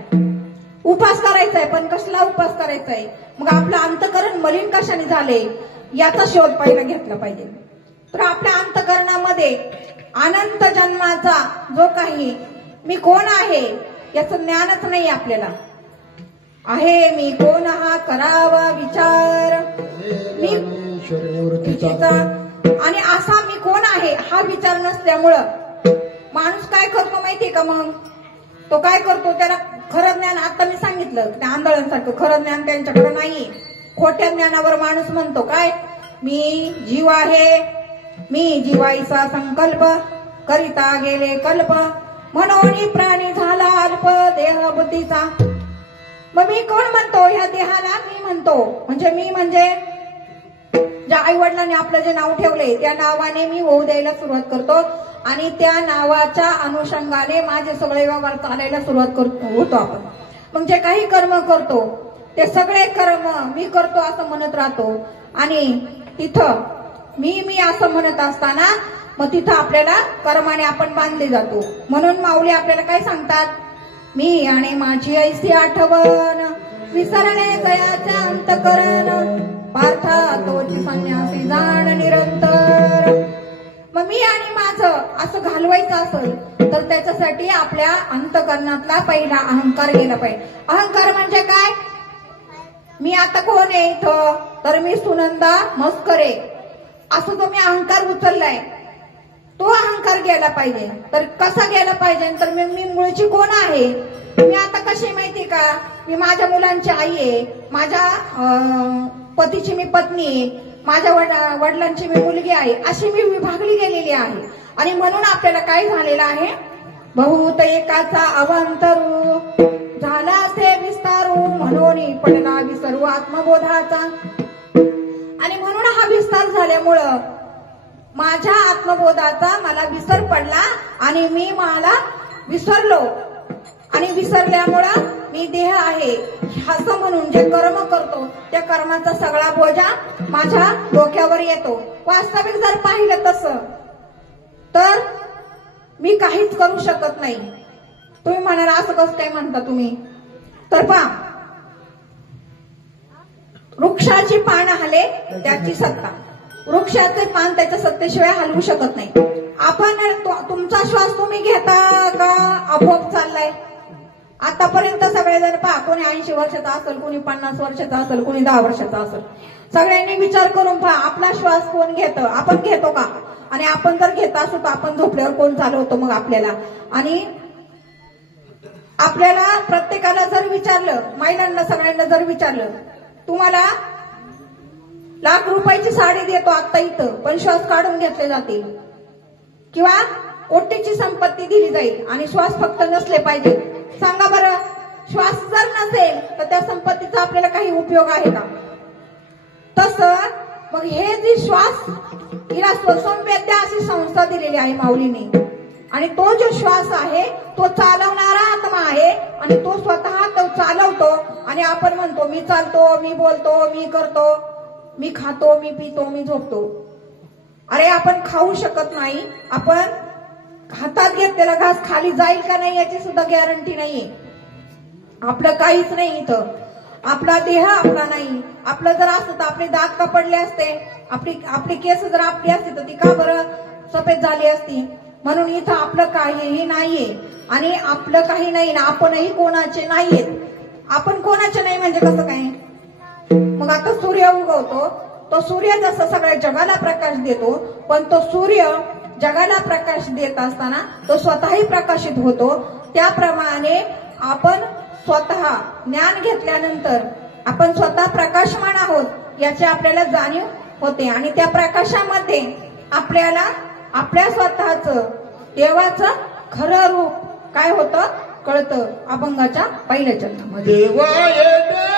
उपास करायचाय, पण कसला उपास करायचाय? मग आपलं अंतकरण मलिन कशाने झाले याचा शोध पहिला घेतला पाहिजे. तर आपल्या अंतकरणामध्ये अनंत जन्माचा जो काही मी कोण आहे याचं ज्ञानच नाही आपल्याला. आहे मी कोण हा करावा विचार मी निवृत्तीचा, आणि असा मी कोण आहे हा विचार नसल्यामुळं माणूस काय करतो माहितीये का? मग तो काय करतो, त्याला खरं ज्ञान, आता मी सांगितलं त्या आंधळ्यांसारखं खरं ज्ञान त्यांच्याकडे नाहीये. खोट्या ज्ञानावर माणूस म्हणतो काय, मी जीव आहे, मी जीवाईचा संकल्प करिता गेले कल्प, म्हणून प्राणी झाला अल्प देह बुद्धीचा. मग मी कोण म्हणतो? ह्या देहाला मी म्हणतो. म्हणजे मी म्हणजे ज्या आई वडिलांनी आपलं जे नाव ठेवले त्या नावाने मी होऊ द्यायला सुरुवात करतो आणि त्या नावाच्या अनुषंगाने माझे सगळे व्यवहार चालायला सुरुवात होतो आपण. मग जे काही कर्म करतो ते सगळे कर्म मी करतो असं म्हणत राहतो आणि तिथं मी असं म्हणत असताना मग तिथं आपल्याला कर्माने आपण बांधले जातो. म्हणून माऊली आपल्याला काय सांगतात, मी आणि माझी ऐसी आठवण विसरणे जयाच्या अंतकरण पार्था तोची संन्यासी जाण निरंतर. मग मी आणि माझं असं घालवायचं असेल तर त्याच्यासाठी आपल्या अंतकरणातला पहिला अहंकार गेला पाहिजे. अहंकार म्हणजे काय? मी आता कोण आहे इथं, तर मी सुनंदा मस्करे असं जो मी अहंकार उचललाय तो अहंकार गेला पाहिजे. तर कसा गेला पाहिजे? तर मी मूळची कोण आहे? मी आता कशी माहिती का, मी माझ्या मुलांची आई आहे, माझ्या पतीची मी पत्नी आहे, माझ्या वडिलांची मी मुलगी आहे, अशी मी विभागली गेलेली आहे. आणि म्हणून आपल्याला काय झालेलं आहे, बहुत एकाचा अवंतरू झाला असे विस्तारू म्हणून पडला विसरू आत्मबोधाचा. आणि म्हणून हा विस्तार झाल्यामुळं माझ्या आत्मबोधाचा मला विसर पडला आणि मी मला विसरलो. आणि विसरल्यामुळं मी देह आहे असं म्हणून जे कर्म करतो त्या कर्माचा सगळा बोजा माझ्या डोक्यावर येतो. वास्तविक जर पाहिलं तसं तर मी काहीच करू शकत नाही. तुम्ही म्हणाल असं कसं काय म्हणता तुम्ही, तर पहा वृक्षाची पानं हले त्याची सत्ता, वृक्षाचे पान त्याच्या सत्तेशिवाय हलवू शकत नाही. आपण तुमचा श्वास तुम्ही घेता का आपोआप चाललाय? आतापर्यंत सगळेजण पहा, कोणी 80 वर्षाचा असेल, कोणी 50 वर्षाचा असेल, कोणी 10 वर्षाचा असेल. सगळ्यांनी विचार करून पहा आपला श्वास कोण घेतं, आपण घेतो का? आणि आपण जर घेत असू तर आपण झोपल्यावर कोण चालवतो मग आपल्याला? आणि आपल्याला प्रत्येकाला जर विचारलं, महिलांना सगळ्यांना जर विचारलं, तुम्हाला लाख रुपयाची साडी देतो आता इथं पण श्वास काढून घेतले जातील, किंवा कोटीची संपत्ती दिली जाईल आणि श्वास फक्त नसले पाहिजे. सांगा बरं, श्वास जर नसेल तर त्या संपत्तीचा आपल्याला काही उपयोग आहे का? तसं मग हे जी श्वास हिला स्वसंवेद्या अशी संस्था दिलेली आहे माऊलीने. आणि तो जो श्वास आहे तो चालवणारा आत्मा आहे आणि तो स्वतः तो चालवतो. आणि आपण म्हणतो मी चालतो, मी बोलतो, मी करतो, मी खातो, मी पितो, मी झोपतो. अरे आपण खाऊ शकत नाही, आपण हातात घेतलेला घास खाली जाईल का नाही याची सुद्धा गॅरंटी नाहीये. आपलं काहीच नाही इथं, आपला देह आपला नाही. आपलं जर असतं तर आपले दात का पडले असते, आपली केस जर आपली असती तर ती का बरं सफेद झाली असती? म्हणून इथं आपलं काहीही नाहीये आणि आपलं काही नाही ना आपणही कोणाचे नाहीयेत. आपण कोणाचे नाही म्हणजे कसं काय? मग आता सूर्य उगवतो, तो सूर्य जसं सगळ्या जगाला प्रकाश देतो, पण तो सूर्य जगाला प्रकाश देत असताना तो स्वतःही प्रकाशित होतो. त्याप्रमाणे आपण स्वतः ज्ञान घेतल्यानंतर आपण स्वतः प्रकाशमान आहोत याची आपल्याला जाणीव होते. आणि त्या प्रकाशामध्ये आपल्याला आपल्या स्वतःचं देवाचं खरं रूप काय होतं कळतं. अभंगाच्या पहिल्या चरणामध्ये देवाय देवाय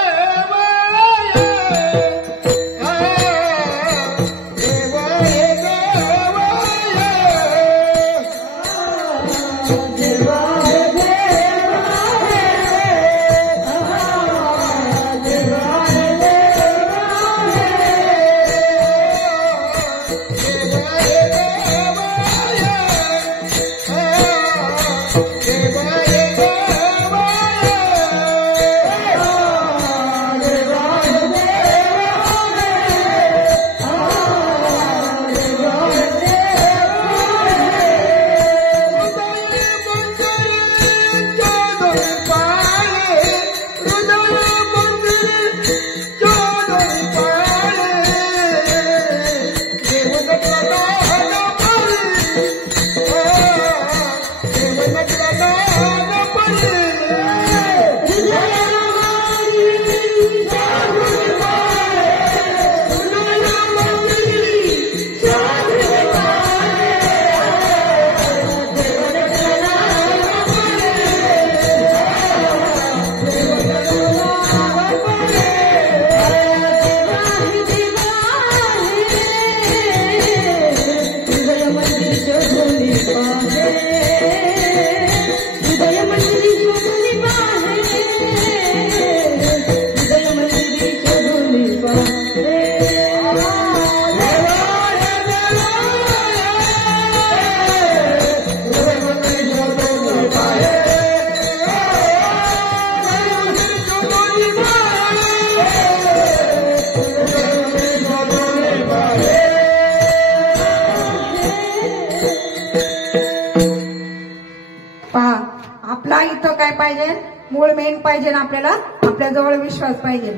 मूळ मेन पाहिजे ना आपल्याला, आपल्या जवळ विश्वास पाहिजे.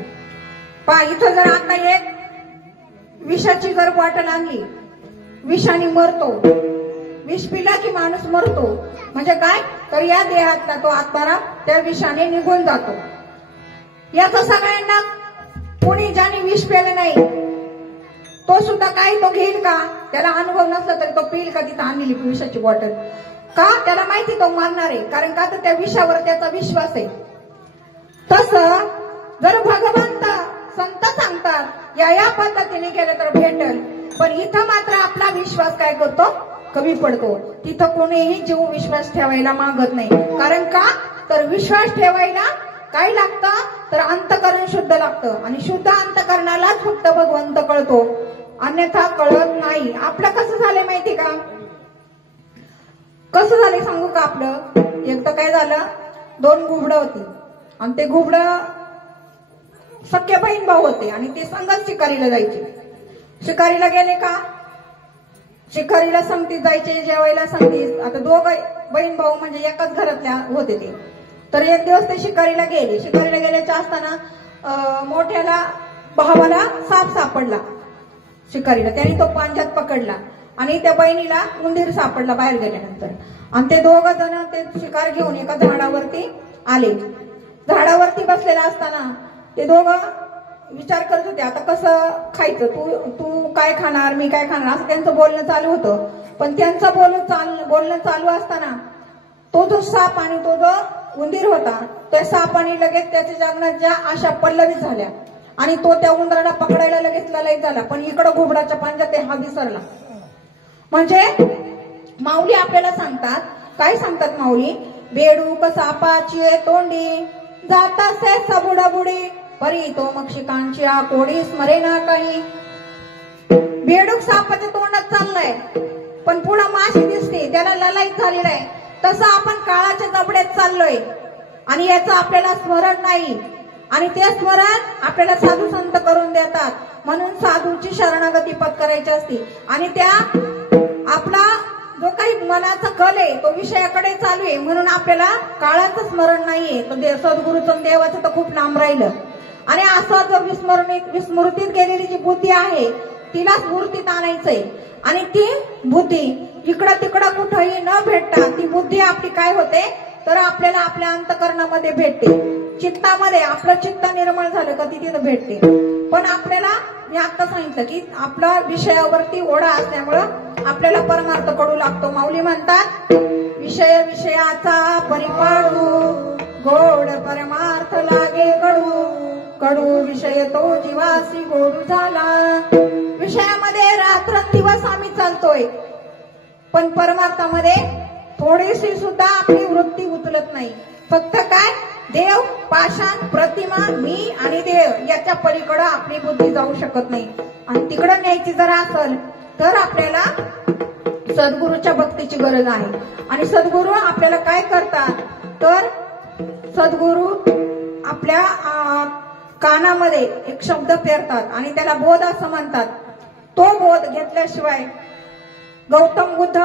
पहा इथं जर आता एक विषाची जर बॉटल आणली, विषाने मरतो, विष पिला की माणूस मरतो. म्हणजे काय तर या देहातला तो आत्मा त्या विषाने निघून जातो. याचा सगळ्यांना कोणी ज्याने विष प्याले नाही तो सुद्धा काय तो घेईल का? त्याला अनुभव नसला तरी तो पिईल का तिथं आणलेली विषाची बॉटल? का? त्याला माहिती तो मारणार आहे, कारण का तर त्या विषयावर त्याचा विश्वास आहे. तसं जर भगवंत संत सांगतात या पद्धतीने केलं तर भेटल, पण इथं मात्र आपला विश्वास काय करतो? कमी पडतो. तिथं कोणीही जीव विश्वास ठेवायला मागत नाही. कारण का तर विश्वास ठेवायला काय लागतं? तर अंतकरण शुद्ध लागतं, आणि शुद्ध अंतकरणालाच फक्त भगवंत कळतो, अन्यथा कळत नाही. आपलं कसं झालंय माहिती का? कसं झालंय सांगू का? आपलं एक तर काय झालं, 2 घुबडं होती, आणि ते घुबडं सख्खे बहीण भाऊ होते, आणि ते संगच शिकारीला जायचे. शिकारीला गेले का? शिकारीला संगतीत जायचे, जेवायला संगतीत. आता 2 बहीण भाऊ म्हणजे एकाच घरातल्या होते ते. तर एक दिवस ते शिकारीला गेले. शिकारीला गेल्याच्या असताना मोठ्याला भावाला साप सापडला शिकारीला. त्याने तो पांज्यात पकडला, आणि त्या बहिणीला उंदीर सापडला बाहेर गेल्यानंतर. आणि ते 2 जण ते शिकार घेऊन एका झाडावरती आले. झाडावरती बसलेला असताना ते 2 विचार करत होते, आता कसं खायचं, तू काय खाणार, मी काय खाणार, असं त्यांचं बोलणं चालू होतं. पण त्यांचं बोलणं चालू असताना तो जो साप आणि तो जो उंदीर होता, त्या सापाने लगेच त्याच्या जगण्याच्या आशा पल्लवित झाल्या, आणि तो त्या उंदराला पकडायला लगेच ललायत झाला. पण इकडं घुबडाच्या पांज्यात हा विसरला. म्हणजे माऊली आपल्याला सांगतात, काय सांगतात माऊली? बेडूक सापाची तोंडी जातासे सबुडाबुडी, परी तो मक्षिकांची कोडी स्मरे ना काही. बेडूक सापाच्या तोंडात चाललाय, पण पुढं माशी दिसते, त्याला ललाईत झालेला आहे. तसं आपण काळाच्या जबड्यात चाललोय, आणि याचं आपल्याला स्मरण नाही, आणि ते स्मरण आपल्याला साधू संत करून देतात. म्हणून साधूची शरणागती पत्करायची असते, आणि त्या आपला जो काही मनाचा कल आहे तो विषयाकडे चालू आहे, म्हणून आपल्याला काळाचं स्मरण नाहीये. तर सद्गुरूचं देवाचं तर खूप लांब राहिलं. आणि असं जो विस्मृतीत गेलेली जी बुद्धी आहे तिला स्मृतीत आणायचंय, आणि ती बुद्धी इकडं तिकडं कुठंही न भेटता ती बुद्धी आपली काय होते? तर आपल्याला आपल्या अंतकरणामध्ये भेटते. चित्तामध्ये आपलं चित्त निर्मळ झालं का ती तिथं भेटते. पण आपल्याला मी आता सांगितलं की आपला विषयावरती ओढा असल्यामुळं आपल्याला परमार्थ कळू लागतो. माऊली म्हणतात, विषयाचा परिपाडू गोड परमार्थ लागे कडू, कडू विषय तो जीवासी गोडू झाला. विषयामध्ये रात्रंदिवस आम्ही चालतोय, पण परमार्थामध्ये थोडीशी सुद्धा आपली वृत्ती उचलत नाही. फक्त काय? देव, पाषाण, प्रतिमा, मी आणि देव याच्या पलीकडे आपली बुद्धी जाऊ शकत नाही. आणि तिकडे न्यायची जर असेल तर आपल्याला सद्गुरूच्या भक्तीची गरज आहे. आणि सद्गुरू आपल्याला काय करतात? तर सद्गुरू आपल्या कानामध्ये एक शब्द पेरतात, आणि त्याला बोध असं म्हणतात. तो बोध घेतल्याशिवाय गौतम बुद्ध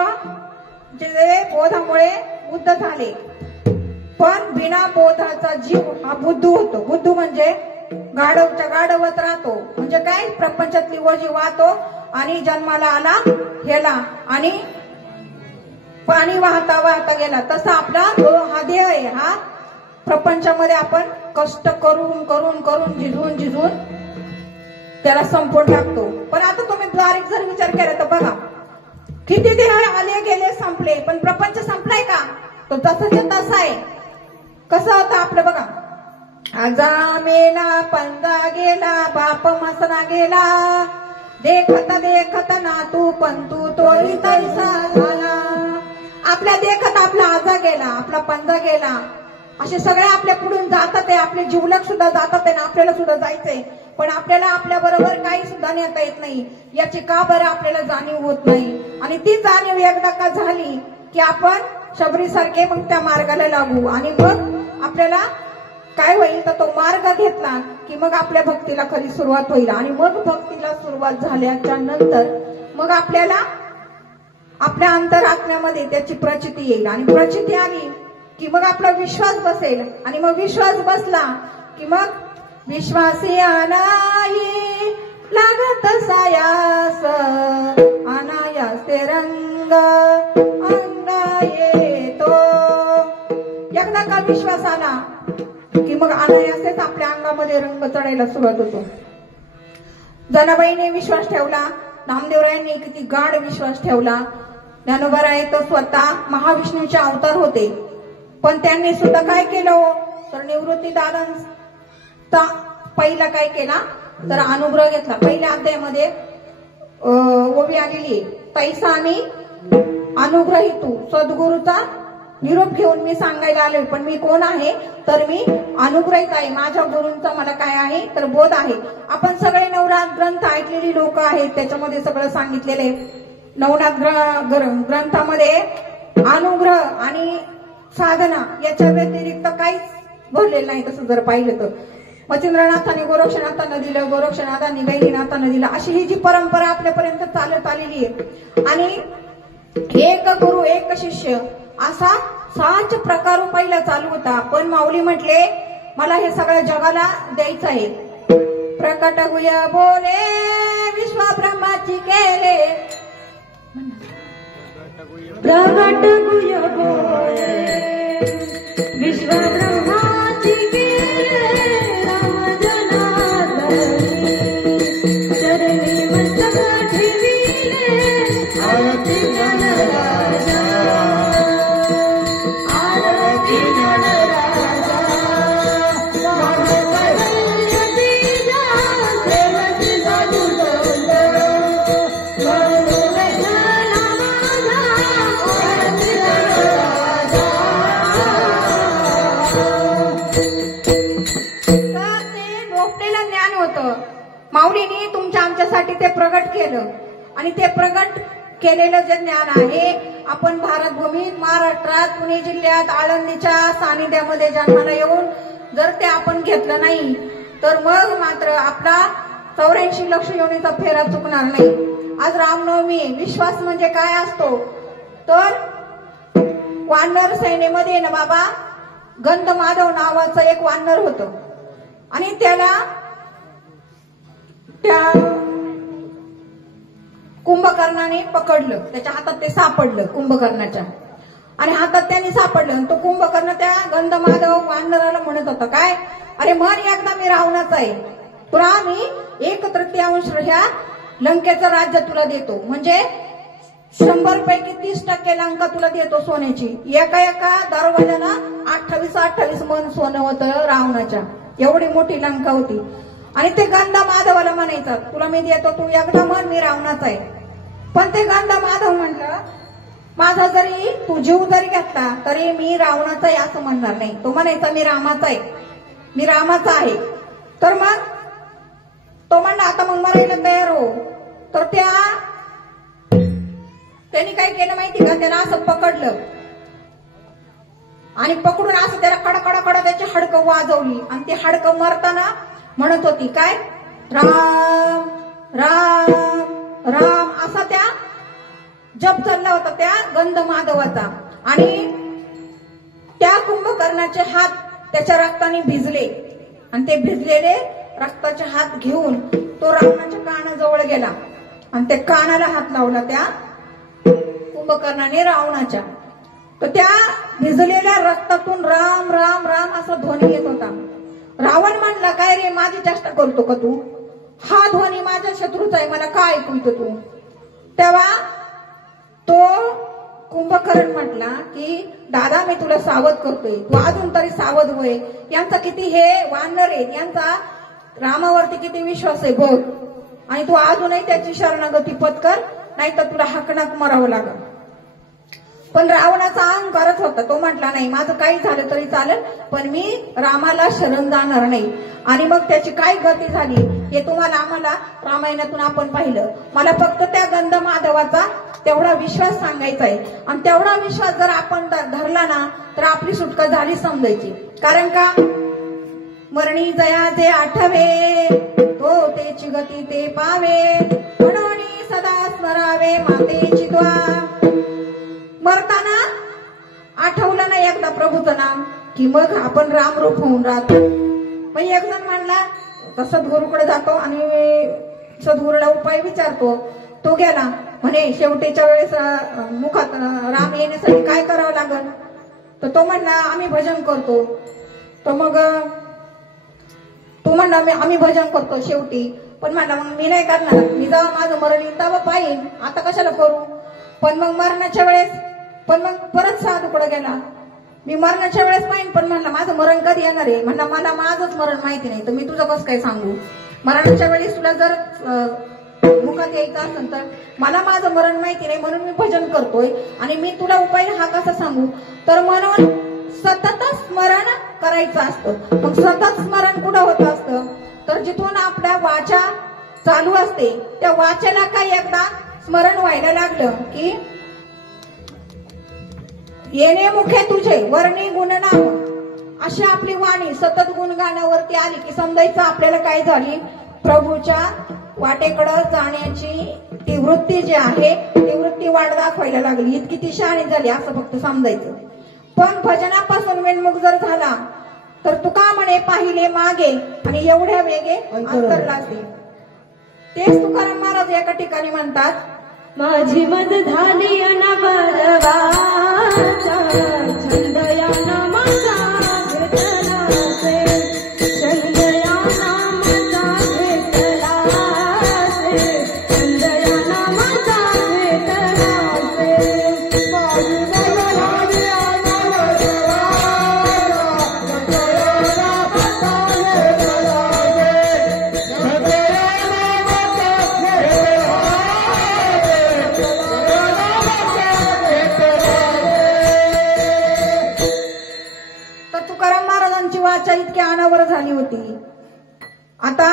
जे बोधामुळे बुद्ध झाले, पण बिना बोधाचा जीव हा बुद्धू होतो. बुद्धू म्हणजे गाढवच्या गाढवत राहतो. म्हणजे काय? प्रपंचातली ओझी वाहतो, आणि जन्माला आला हेला, आणि पाणी वाहता वाहता गेला. तसा आपला हा देह आहे, हा प्रपंचामध्ये आपण कष्ट करून करून करून झिजून झिजून त्याला संपवून टाकतो. पण आता तुम्ही बारीक जर विचार केला तर बघा, किती देह आले गेले संपले, पण प्रपंच संपलाय का? तो तसाच तसा आहे. कसं होतं आपलं बघा, आजा मेला पंजा गेला, बाप मसना गेला, देखत देखत नातू पंतू तोही तैसा झाला. आपल्या देखत आपला आजा गेला, आपला पंजा गेला, असे सगळे आपल्या पुढून जातात आहे. आपले जीवलक सुद्धा जातात आहे, आपल्याला सुद्धा जायचंय, पण आपल्याला आपल्या बरोबर काही सुद्धा नेता येत नाही. याची का बरं आपल्याला जाणीव होत नाही? आणि ती जाणीव एकदा का झाली की आपण शबरीसारखे मग त्या मार्गाला लागू, आणि मग आपल्याला काय होईल? तर तो मार्ग घेतला की मग आपल्या भक्तीला खरी सुरुवात होईल. आणि मग भक्तीला सुरुवात झाल्याच्या नंतर मग आपल्याला आपल्या अंतरात्म्यामध्ये त्याची प्रचिती येईल, आणि प्रचिती आली की मग आपला विश्वास बसेल, आणि मग विश्वास बसला की मग विश्वासी नाही लागत सायास, अनायास ते रंग अंगा येतो. एकदा का विश्वास आला की मग अनायासेच आपल्या अंगामध्ये रंग चढायला सुरुवात होतो. जनाबाईने विश्वास ठेवला, नामदेवरायांनी किती गाढ विश्वास ठेवला. ज्ञानोबा तर स्वतः महाविष्णूचे अवतार होते, पण त्यांनी सुद्धा काय केलं हो, तर निवृत्ती दादांचा पहिला काय केला तर अनुग्रह घेतला. पहिल्या अध्यायामध्ये ओवी आलेली आहे, तैसा आणि अनुग्रही तू सद्गुरूचा निरोप घेऊन मी सांगायला आलोय. पण मी कोण आहे तर मी अनुग्रहित आहे, माझ्या गुरूंचा मला काय आहे तर बोध आहे. आपण सगळे नवनाथ ग्रंथ ऐकलेली लोक आहेत, त्याच्यामध्ये सगळं सांगितलेले. नवनाथ ग्रंथामध्ये अनुग्रह आणि साधना याच्या व्यतिरिक्त काहीच भरलेलं नाही. तसं जर पाहिलं तर मच्छिंद्रनाथांनी गोरक्षनाथांना दिलं, गोरक्षनाथांनी गैरीनाथांना दिलं, अशी ही जी परंपरा आपल्यापर्यंत चालत आलेली आहे. आणि एक गुरु एक शिष्य असा 6 प्रकार पहिला चालू होता. पण माऊली म्हटले मला हे सगळ्या जगाला द्यायचं आहे. प्रकट गुय बोले विश्वा ब्रह्माची केले, प्रगट गुय बोले विश्व ब्रह्माची केले, रामजनार्दनी चरणी मस्तक ठेविले, आरती गणराजा, आरती गणराजा, माधवरती जा देवती जादू माऊलीने तुमच्या आमच्यासाठी ते प्रगट केलं. आणि ते प्रगट केलेलं जे ज्ञान आहे आपण भारतभूमीत महाराष्ट्रात पुणे जिल्ह्यात आळंदीच्या सानिध्यामध्ये जन्माला येऊन जर ते आपण घेतलं नाही तर मग मात्र आपला 84 लक्ष योनीचा फेरा चुकणार नाही. आज रामनवमी. विश्वास म्हणजे काय असतो तर वानर सेनेमध्ये ना बाबा गंधमाधव नावाचं एक वानर होतं आणि त्याला त्या कुंभकर्णाने पकडलं, त्याच्या हातात ते सापडलं कुंभकर्णाच्या, आणि हातात त्यांनी सापडलं. तो कुंभकर्ण त्या गंधमाधव वानराला म्हणत होता काय, अरे मन एकदा मी रावणाचा आहे, तुला मी 1/3 ह्या लंकेचं राज्य तुला देतो, म्हणजे 100 पैकी 30% लंका तुला देतो सोन्याची. एका दरवाजाला 28 मन सोनं होतं रावणाच्या, एवढी मोठी लंका होती. आणि ते गंधमाधवाला म्हणायचं तुला मी देतो, तू एकदा म्हण मी रावणाचा आहे. पण ते गंधमाधव म्हटलं माझा जरी तू जीव जरी घेतला तरी मी रावणाचा आहे असं म्हणणार नाही. तो म्हणायचा मी रामाचा आहे, मी रामाचा आहे. तर मग तो म्हणला आता मग मरायला तयार हो. तर त्यांनी काय केलं माहिती का, त्याला असं पकडलं आणि पकडून असं त्याला कडकडकडा त्याची हाडकं वाजवली आणि ती हाडकं मरताना म्हणत होती काय, राम राम राम असा त्या जप चालला होता त्या गंधमाधवाचा. आणि त्या कुंभकर्णाचे हात त्याच्या रक्ताने भिजले आणि ते भिजलेले रक्ताचे हात घेऊन तो रावणाच्या कानाजवळ गेला आणि त्या कानाला हात लावला त्या कुंभकर्णाने रावणाच्या. तर त्या भिजलेल्या रक्तातून राम राम राम असा ध्वनी येत होता. रावण म्हणला काय रे माझी चेष्टा करतो का तू, हा ध्वनी माझ्या शत्रूचा आहे, मला काय ऐकू येतो तू. तेव्हा तो कुंभकर्ण म्हटला की दादा मी तुला सावध करतोय, तू अजून तरी सावध होय. यांचा किती हे वानर आहेत, यांचा रामावरती किती विश्वास आहे बघ, आणि तू अजूनही त्याची शरणागती पत्कर, नाही तर तुला हाकनाक मरावं लागल. पण रावणाचा अहंकारच होता. तो म्हटला नाही माझं काही झालं तरी चालेल पण मी रामाला शरण जाणार नाही. आणि मग त्याची काय गती झाली हे तुम्हाला आम्हाला रामायणातून आपण पाहिलं. मला फक्त त्या गंधमाधवाचा तेवढा विश्वास सांगायचा आहे. आणि तेवढा विश्वास जर आपण धरला ना तर आपली सुटका झाली समजायची. कारण का मरणी जया जे आठवे तो तेची गती ते पावे, म्हणून सदा स्मरावे मातेची द्वा. मरताना आठवलं नाही एकदा प्रभूचं नाम की मग आपण रामरूप होऊन राहतो. मग एक जण म्हणला सद्गुरूकडे जातो आणि सद्गुरूला उपाय विचारतो. तो गेला म्हणे शेवटीच्या वेळेस मुखात राम येण्यासाठी काय करावं लागल. तर तो म्हणला आम्ही भजन करतो. तर मग तो म्हणला आम्ही भजन करतो शेवटी. पण म्हणला मग मी नाही करणार, मी जेव्हा माझं मरण येईल तेव्हा पाहिन, आता कशाला करू. पण मग मरणाच्या वेळेस परत साधूकडे गेला. मी मरणाच्या वेळेस पाहिन, पण म्हणला माझं मरण कधी येणार आहे. म्हणला मला माझंच मरण माहिती नाही, तर मी तुझं कसं काय सांगू. मरणाच्या वेळेस तुला जर मुखात यायचं असेल तर मला माझं मरण माहिती नाही, म्हणून मी भजन करतोय आणि मी तुला उपाय हा कसा सांगू. तर म्हणून सतत स्मरण करायचं असतं. मग सतत स्मरण कुठं होत असतं, तर जिथून आपल्या वाचा चालू असते त्या वाचेला काही एकदा स्मरण व्हायला लागलं की येणे मुखे तुझे वर्णी गुणनाम, अशी आपली वाणी सतत गुणगानावरती आली की समजायचं आपल्याला काय झाली, प्रभूच्या वाटेकडे जाण्याची ती वृत्ती जी आहे ती वृत्ती वाट दाखवायला लागली. इतकी ती शहाणी झाली असं फक्त समजायचं. पण भजनापासून विनमुख जर झाला तर तुका म्हणे पाहिले मागे आणि एवढ्या वेगे अंतरला असते. तेच तुकाराम महाराज एका ठिकाणी म्हणतात, माझी मद झाली अनवरवाचा छंदया नामाचा घेतलासे, छंदया नामाचा घेतलासे, छंदया नामाचा घेतलासे. माझी मद झाली वाचा इतकी अनावर झाली होती. आता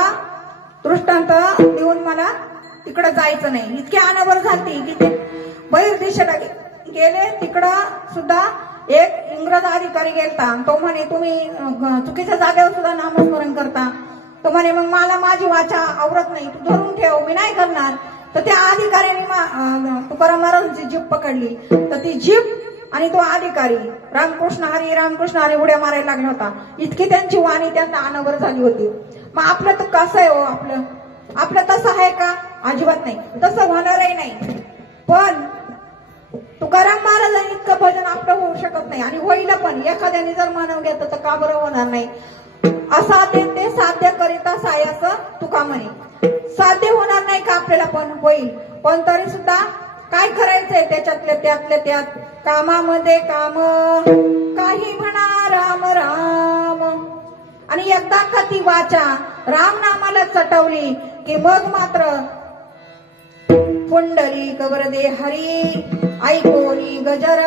दृष्टांत देऊन मला तिकडं जायचं नाही, इतकी अनावर झाली की ते बहिर दिशेला गेले. तिकडं सुद्धा एक इंग्रज अधिकारी गेलता. तो म्हणे तुम्ही चुकीच्या जागेवर सुद्धा नामस्मरण करता. तो म्हणे मग मला माझी वाचा आवरत नाही, तू धरून ठेव, मी नाही करणार. तर त्या अधिकाऱ्याने तुकाराम महाराजांची जीभ पकडली. तर ती जीभ आणि तो अधिकारी रामकृष्ण हरी उड्या मारायला लागला होता. इतकी त्यांची वाणी त्यांना अनावर झाली होती. मग आपलं तर कसं आहे हो, आपलं तसं आहे का? अजिबात नाही, तसं होणारही नाही. पण तुकाराम महाराजांनी इतकं भजन आपलं होऊ शकत नाही आणि होईल पण. एखाद्याने जर मानव घेतलं तर का बरं होणार नाही. असाध्य ते साध्य करिता सायास तुका म्हणे. साध्य होणार नाही का आपल्याला, पण होईल. पण तरी सुद्धा काय करायचंय त्यातल्या त्यात कामामध्ये काम, काही म्हणा राम राम. आणि एकदा का ती वाचा राम नामाला चटवली की मग मात्र पुंडलिक वरदे हरी ऐकोनी गजर,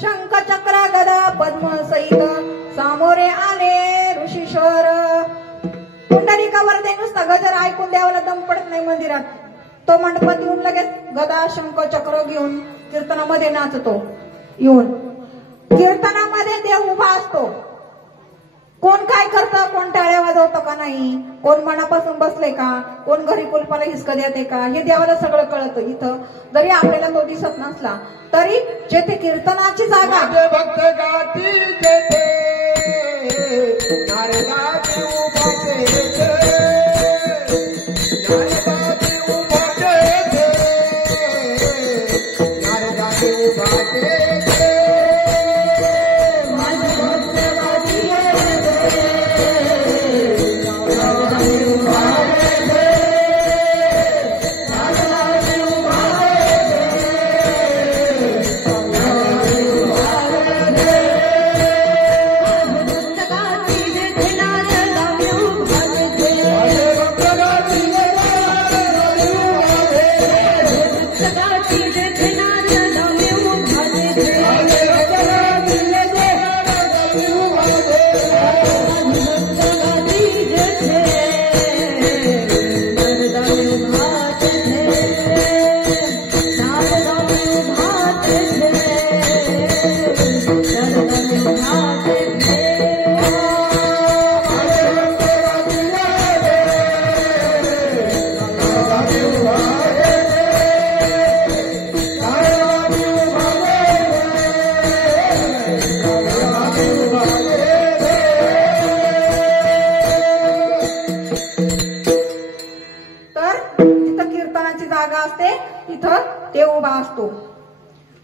शंख चक्र गदा पद्म सहित सामोरे आले ऋषीश्वर. पुंडलिका वरदे नुसता गजर ऐकून द्यावाला दम पडत नाही मंदिरात. तो मंडपात येऊन लगेच गदा शंख चक्र घेऊन कीर्तनामध्ये नाचतो. येऊन कीर्तनामध्ये देव उभा असतो. कोण काय करतं, कोण टाळ्या वाजवतं का नाही, कोण मनापासून बसले का, कोण घरी कुलपाला हिसक देते का, हे देवाला सगळं कळतं. इथं जरी आपल्याला तो दिसत नसला तरी जेथे कीर्तनाची जागा भक्त गाती तेथे नारदाची उभा तेथे, नारदाची उभा तेथे, नारदाची उभा तेथे.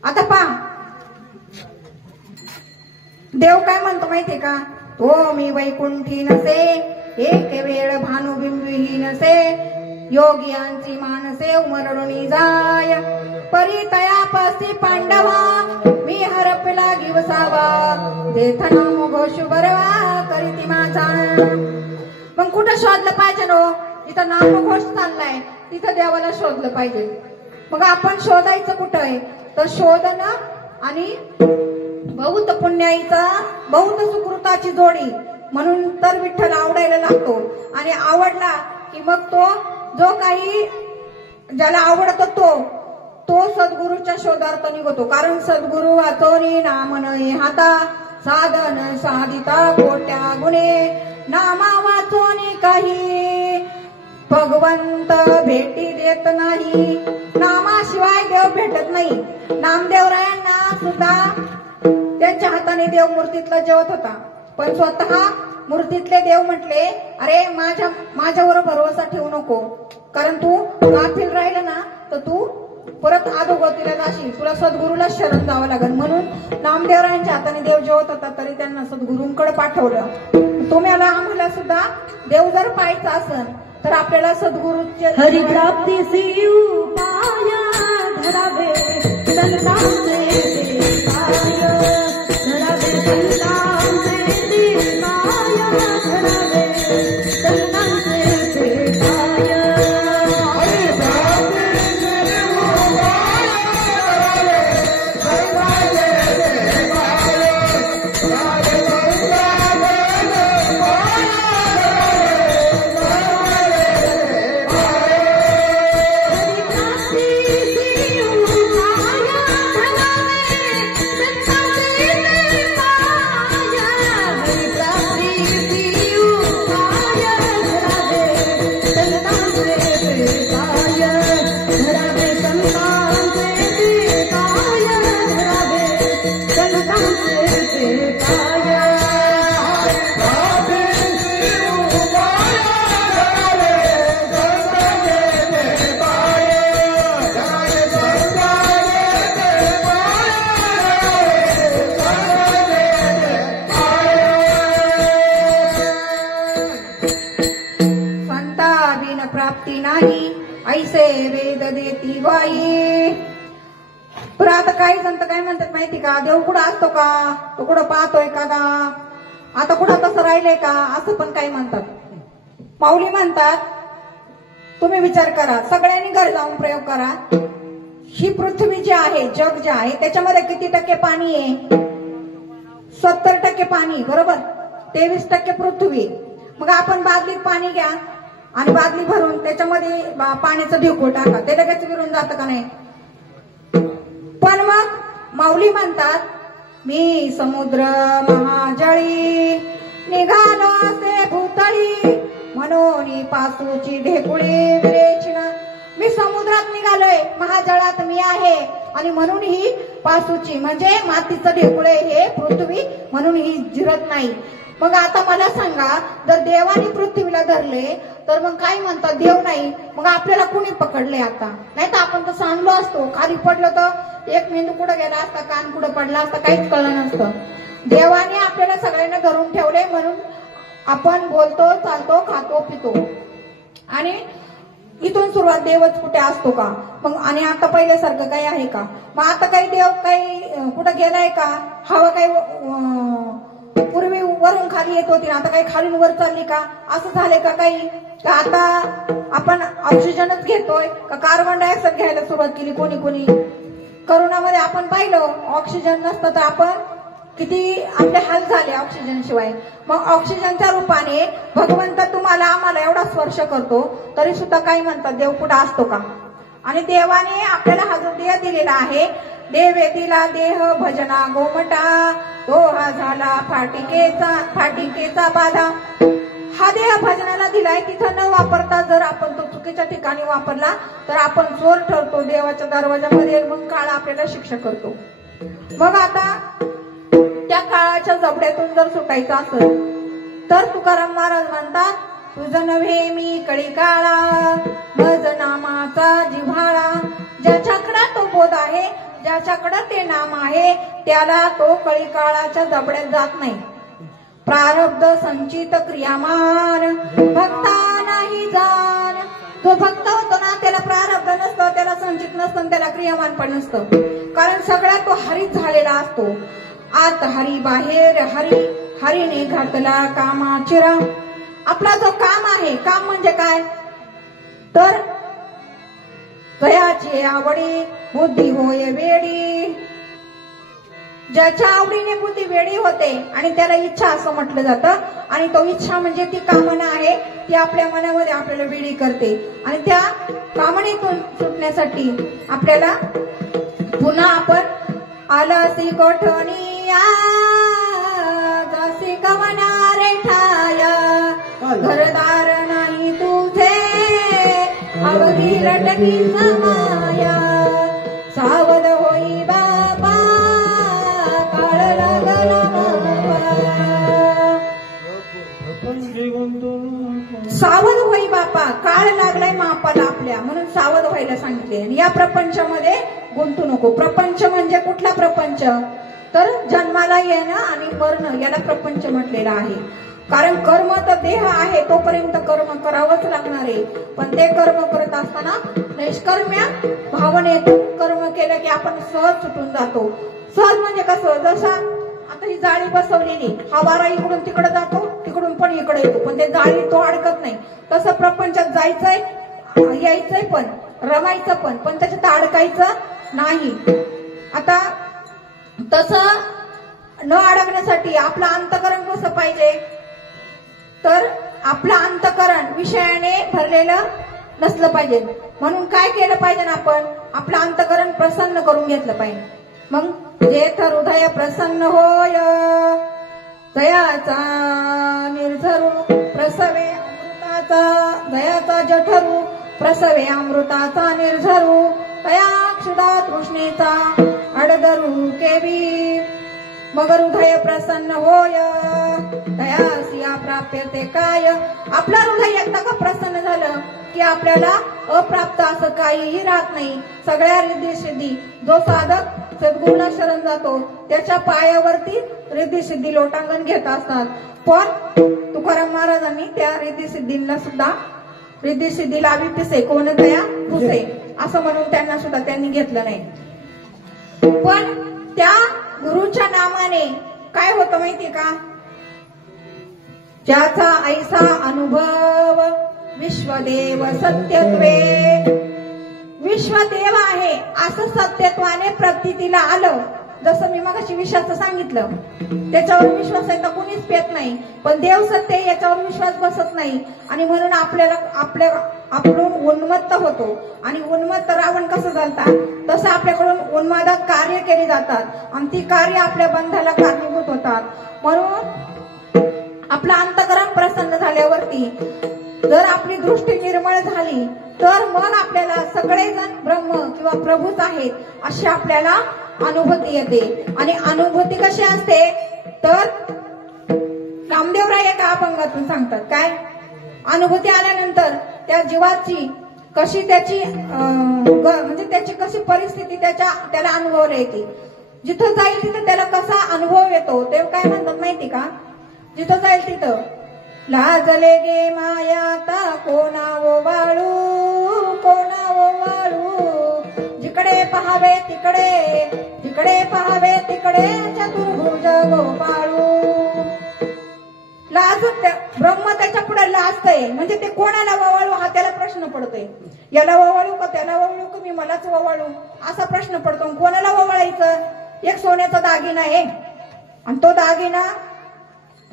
आता पहा देव काय म्हणतो माहितीये का, तो मी वैकुंठी नसे एक वेळ भानुबिंबी नसे, योगियांची मानसे उमरडून जाय. परी तयापासी पांडवा मी हरपला गिवसावा देथ नाम घोष बरवा करीती माझा. मग कुठं शोधलं पाहिजे नो? जिथं नामघोष चाललाय तिथं देवाला शोधलं पाहिजे. मग आपण शोधायचं कुठं आहे? तर शोधणं आणि बहुत पुण्याईचा बहुत सुकृताची जोडी म्हणून तर विठ्ठल आवडायला लागतो. आणि आवडला की मग तो जो काही ज्याला आवडतो तो सद्गुरूच्या शोधार्थ निघतो. कारण सद्गुरु वाचोनी नाम नये हाता साधन साधिता कोट्या गुणे नामा वाचोनी काही भगवंत भेटी देत नाही. नामाशिवाय देव भेटत नाही. नामदेवरायांना सुद्धा त्यांच्या हाताने देव मूर्तीतला जेवत होता, पण स्वतः मूर्तीतले देव म्हटले अरे माझ्यावर भरोसा ठेवू नको, कारण तू गाफील राहिला ना तर तू परत अधोगतीला जाशील, तुला सद्गुरूला शरण जावं लागेल. म्हणून नामदेवरायांच्या हाताने देव जेवत होता तरी त्यांना सद्गुरूंकडे पाठवलं. तुम्हाला आम्हाला सुद्धा देव जर पाहायचा असेल तर आपल्याला सद्गुरूचे हरिप्राप्तीसी उपाय धरावे संतांचे पाय धरावे संतांचे पाय धरावे संतांचे पाय. प्राप्ती नाही ऐसे वेद देती बाई. पण आता काही जण काय म्हणतात माहिती का, देव कुठं असतो का, तो कुठं पाहतोय का, आता कुठं तसं राहिलंय का, असं पण काही म्हणतात. माऊली म्हणतात तुम्ही विचार करा, सगळ्यांनी घर जाऊन प्रयोग करा. ही पृथ्वी जी आहे, जग जे आहे त्याच्यामध्ये किती टक्के पाणी आहे? 70% पाणी, बरोबर. 23% पृथ्वी. मग आपण बादलीत पाणी घ्या आणि बादली भरून त्याच्यामध्ये पाण्याचं ढिकूळ टाका, ते लगेच विरून जातं का नाही? पण मग माऊली म्हणतात मी समुद्र महाजळी निघालो असे भूतळी म्हणून पासूची ढेकुळी विरेचना. मी समुद्रात निघालोय, महाजळात मी आहे आणि म्हणून ही पासूची म्हणजे मातीचं ढेकुळे हे पृथ्वी म्हणून ही जिरत नाही. मग आता मला सांगा, जर देवाने पृथ्वीला धरले तर मग काय म्हणतात देव नाही, मग आपल्याला कुणी पकडले? आता नाही तर आपण तर सांगलो असतो, खाली पडलो तर एक मेंदू कुठं गेला असता, कान कुठं पडला असता, काहीच कळलं नसतं. देवाने आपल्याला सगळ्यांना धरून ठेवले म्हणून आपण बोलतो, चालतो, खातो, पितो. आणि इथून सुरुवात देवच कुठे असतो का मग? आणि आता पहिल्यासारखं काही आहे का? मग आता काही देव काही कुठं गेलाय का? हवा काही पूर्वी वरून खाली येत होती, आता काही खालून वर चालली का? असं झालंय का काही? का आता आपण ऑक्सिजनच घेतोय का कार्बन डायऑक्साईड घ्यायला सुरुवात केली कोणी कोणी? करोनामध्ये आपण पाहिलं ऑक्सिजन नसतं तर आपण किती आपले हाल झाले ऑक्सिजन शिवाय. मग ऑक्सिजनच्या रूपाने भगवंत तुम्हाला आम्हाला एवढा स्पर्श करतो तरी सुद्धा काही म्हणतात देव कुठं असतो का? आणि देवाने आपल्याला हा जो देह दिलेला आहे, देवे दिला देह भजना गोमटा तो हा झाला फाटिकेचा बाधा. हा देह भजनाला दिलाय, तिथं न वापरता जर आपण तो चुकीच्या ठिकाणी वापरला तर आपण चोर ठरतो देवाच्या दरवाजामध्ये, मग काळ आपल्याला शिक्षा करतो. मग आता त्या काळाच्या जबड्यातून जर सुटायचं असेल तर तुकाराम महाराज म्हणतात तुझं नव्हे मी कळी काळा मज नामाचा जिव्हाळा. ज्याच्याकडे तो बोध आहे, ज्याच्याकडे ते नाम आहे त्याला तो कळी काळाच्या जबड्यात जात नाही. प्रारब्ध संचित क्रियामान भक्ता नाही जाण तो भक्त होतो ना त्याला प्रारब्ध नसतं, त्याला संचित नसतं, त्याला क्रियामान पण नसतं. कारण सगळ्यात तो हरीच झालेला असतो. आत हरी बाहेर हरी, हरीने घातला कामाचिरा. आपला जो काम आहे, काम म्हणजे काय तर जयाची आवडी बुद्धी होय वेडी. ज्याच्या आवडीने बुद्धी वेडी होते आणि त्याला इच्छा असं म्हटलं जातं. आणि तो इच्छा म्हणजे ती कामना आहे, ती आपल्या मनामध्ये आपल्याला वेडी करते. आणि त्या कामनेतून सुटण्यासाठी आपल्याला पुन्हा आपण आलासी कोठणी जासी कवना रे ठाया, घरदार नाही तुझे अवघी लटकी समाया. सावध होई बाबा काळ लागला सावध होई बापा, काळ लागलाय मापाला आपल्या, म्हणून सावध व्हायला सांगितले. आणि या प्रपंचामध्ये गुंतू नको. प्रपंच म्हणजे कुठला प्रपंच तर जन्माला येणं आणि मरणं, याला प्रपंच म्हटलेला आहे. कारण कर्म तर देह आहे तोपर्यंत कर्म करावंच लागणार आहे. पण ते कर्म करत असताना नैष्कर्म्य भावनेतून कर्म केलं की आपण सहज सुटून जातो. सहज म्हणजे कसं, जसं आता ही जाळी बसवलेली, हा वारा इकडून तिकडे जातो, तिकडून पण इकडे येतो, पण ते जाळी तो अडकत नाही. तसं प्रपंचात जायचंय यायचंय पण रमायचं पण त्याच्यात अडकायचं नाही. आता तसं न अडकण्यासाठी आपलं अंतकरण कसं पाहिजे तर आपलं अंतकरण विषयाने भरलेलं नसलं पाहिजे. म्हणून काय केलं पाहिजे ना, आपण आपलं अंतकरण प्रसन्न करून घेतलं पाहिजे. मग जेथ हृदय प्रसन्न होय दयाचा निर्झरू प्रसवे अमृताचा, दयाचा जठरू प्रसवे अमृताचा निर्झरू, तया क्षुधा तृष्णेचा अडदरू केवी. मग हृदय प्रसन्न होय दयासिया प्राप्यते काय. आपलं हृदय एकदा का प्रसन्न झालं की आपल्याला अप्राप्त असं काहीही राहत नाही. सगळ्या रिद्धी सिद्धी, जो साधक सद्गुरूला शरण जातो त्याच्या पायावरती रिद्धी सिद्धी लोटांगण घेत असतात. पण तुकाराम महाराजांनी त्या रिद्धी सिद्धींना सुद्धा रिद्धी सिद्धीला आवी पिसे कोण दया पुसे असं म्हणून त्यांना सुद्धा त्यांनी घेतलं नाही. पण त्या गुरुच्या नामाने काय होतं माहितीये का, ज्याचा ऐसा अनुभव विश्वदेव सत्यत्वे. विश्वदेव आहे असं सत्यत्वाने प्रतीतीला आलं. जसं मी मगाशी विश्वास सांगितलं, त्याच्यावर विश्वास आहे तर कुणीच पेत नाही. पण देव सत्य याच्यावर विश्वास बसत नाही आणि म्हणून आपल्याकडून उन्मत्त होतो. आणि उन्मत्त रावण कसं झालतात तसं आपल्याकडून उन्मादात कार्य केली जातात आणि ती कार्य आपल्या बंधाला कारणीभूत होतात. म्हणून आपलं अंतकरण प्रसन्न झाल्यावरती जर आपली दृष्टी निर्मळ झाली तर मग आपल्याला सगळेजण ब्रह्म किंवा प्रभूच आहेत अशी आपल्याला अनुभूती येते. आणि अनुभूती कशी असते तर रामदेवराय एका अभंगातून सांगतात काय, अनुभूती आल्यानंतर त्या जीवाची कशी त्याची म्हणजे त्याची कशी परिस्थिती त्याला अनुभवला येते. जिथं जाईल तिथं त्याला कसा अनुभव येतो ते काय म्हणतात माहिती का, जिथं जाईल तिथं लाजले गे मायाता कोणावो वाळू, जिकडे पहावे तिकडे, जिकडे पहावे तिकडे चतुर्भुज गोपाळू. लाज ब्रह्म त्याच्या पुढे लाजतय म्हणजे ते कोणाला ववाळू हा त्याला प्रश्न पडतोय. याला ववाळू का त्याला ववाळू का मी मलाच ववाळू असा प्रश्न पडतो. कोणाला ववाळायचं, एक सोन्याचा दागिना आहे आणि तो दागिना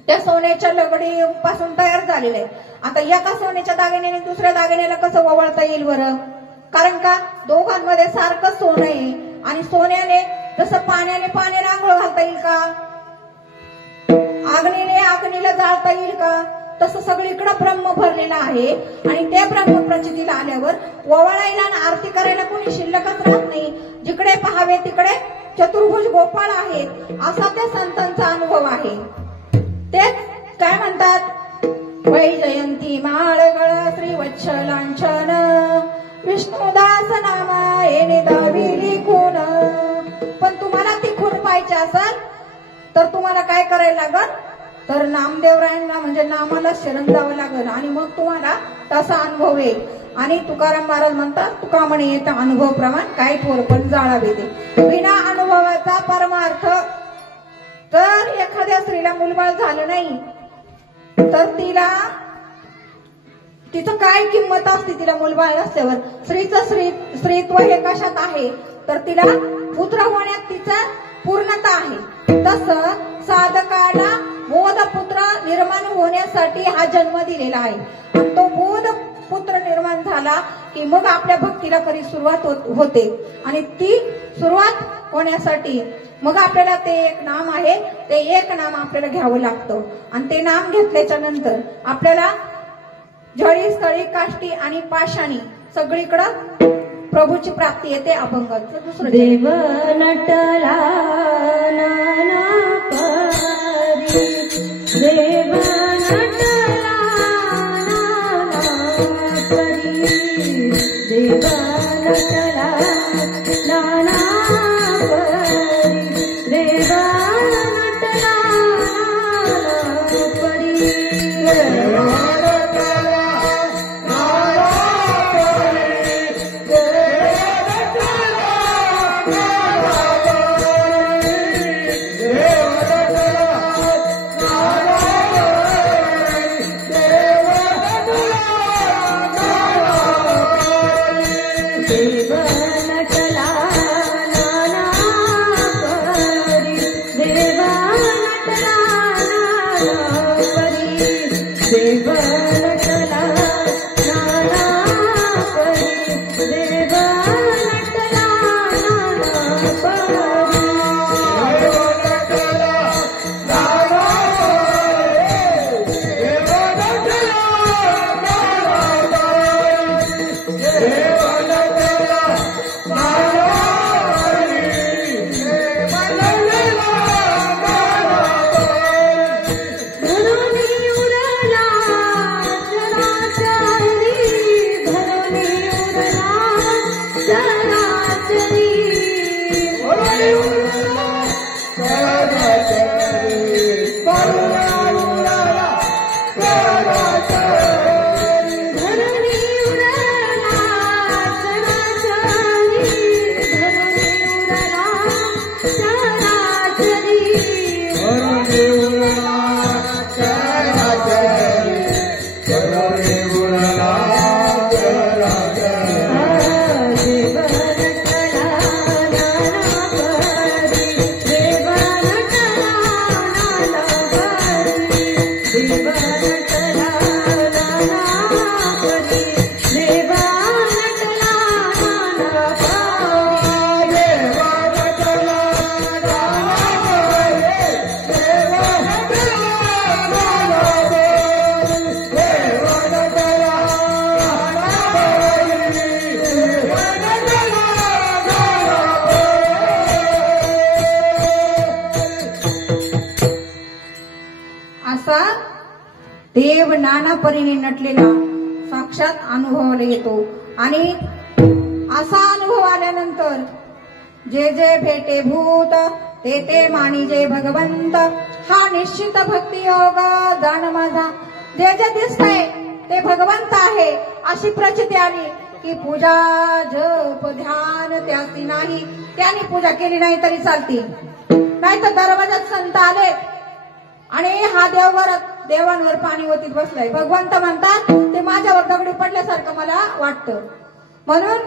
त्या सोन्याच्या लगडी पासून तयार झालेला आहे. आता एका सोन्याच्या दागिन्याने दुसऱ्या दागिन्याला कसं ववाळता येईल बरं, कारण का दोघांमध्ये सारखं सोनं आहे. आणि सोन्याने जसं पाण्याला आंघोळ घालता येईल का, अग्नीने अग्नीला जाळता येईल का, तसं सगळीकडे ब्रह्म भरलेला आहे. आणि त्या ब्रह्म प्रचितीला आल्यावर ववाळायला आणि आरती करायला कोणी शिल्लकच राहत नाही. जिकडे पहावे तिकडे चतुर्भुज गोपाळ आहेत असा त्या संतांचा अनुभव आहे. तेच काय म्हणतात, वैजयंती माळगळ श्री वत्सलांछन विष्णुदास नामा येणे दाविली खून. पण तुम्हाला ती खून पाहिजे असेल तर तुम्हाला काय करायला लागल तर नामदेवरायांना म्हणजे नामाला शरण जावं लागल आणि मग तुम्हाला तसा अनुभव येईल. आणि तुकाराम महाराज म्हणतात तुका म्हणे येत अनुभव प्रमाण काय थोर पण जाळावे ते. बिना अनुभवाचा परमार्थ. तर एखाद्या स्त्रीला मुलबाळ झालं नाही तर तिचं काय किंमत असते तिला मुलबाळ नसल्यावर. स्त्रीचं स्त्रीत्व हे कशात आहे तर तिला पुत्र होण्यात तिचं पूर्णता आहे. तसं साधकाला बोध पुत्र निर्माण होण्यासाठी हा जन्म दिलेला आहे. आणि तो बोध पुत्र निर्माण झाला की मग आपल्या भक्तीला कधी सुरुवात होते. आणि ती सुरुवात होण्यासाठी मग आपल्याला ते एक नाम आहे ते एक नाम आपल्याला घ्यावं लागतं. आणि ते नाम घेतल्याच्या नंतर आपल्याला झळी स्थळी काष्टी आणि पाषाणी सगळीकडं प्रभूची प्राप्ती येते. अभंगाचं दुसरं देव नटला नाना परी, देव नटला नाना परी, देव नटला नाना परी, देव नटला नाना परी. देव नाना परीने नटलेला साक्षात अनुभवाला येतो. आणि असा अनुभव आल्यानंतर जे जे भेटे भूत ते ते मानी जे भगवंत, हा निश्चित भक्ती योग जाण माझा. जे जे दिसतंय ते भगवंत आहे अशी प्रचिती आली की पूजा जप ध्यान त्याची नाही. त्याने पूजा केली नाही तरी चालती. नाही तर दरवाजात संत आले आणि हा देवांवर पाणी ओतीत बसलाय. भगवंत म्हणतात ते माझ्यावर दगडी पडल्यासारखं मला वाटतं. म्हणून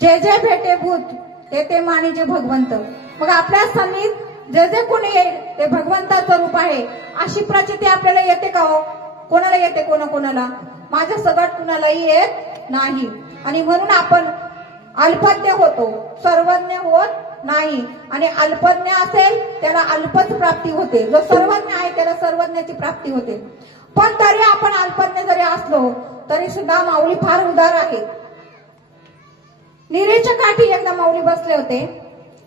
जे जे भेटे भूत ते ते मानी जे भगवंत. मग आपल्या सन्नीत जे जे कोणी येईल ते भगवंताचं रूप आहे अशी प्रचिती आपल्याला येते का हो? कोणाला येते? कोणाला? माझ्या सगळं कुणालाही येत नाही. आणि म्हणून आपण अल्पज्ञ होतो, सर्वज्ञ होत नाही. आणि अल्पज्ञ असेल त्याला अल्पच प्राप्ती होते. जो सर्वज्ञ आहे त्याला सर्वज्ञाची प्राप्ती होते. पण तरी आपण अल्पज्ञ जरी असलो तरी सुद्धा माऊली फार उदार आहे. निरेच्या काठी एकदा माऊली बसले होते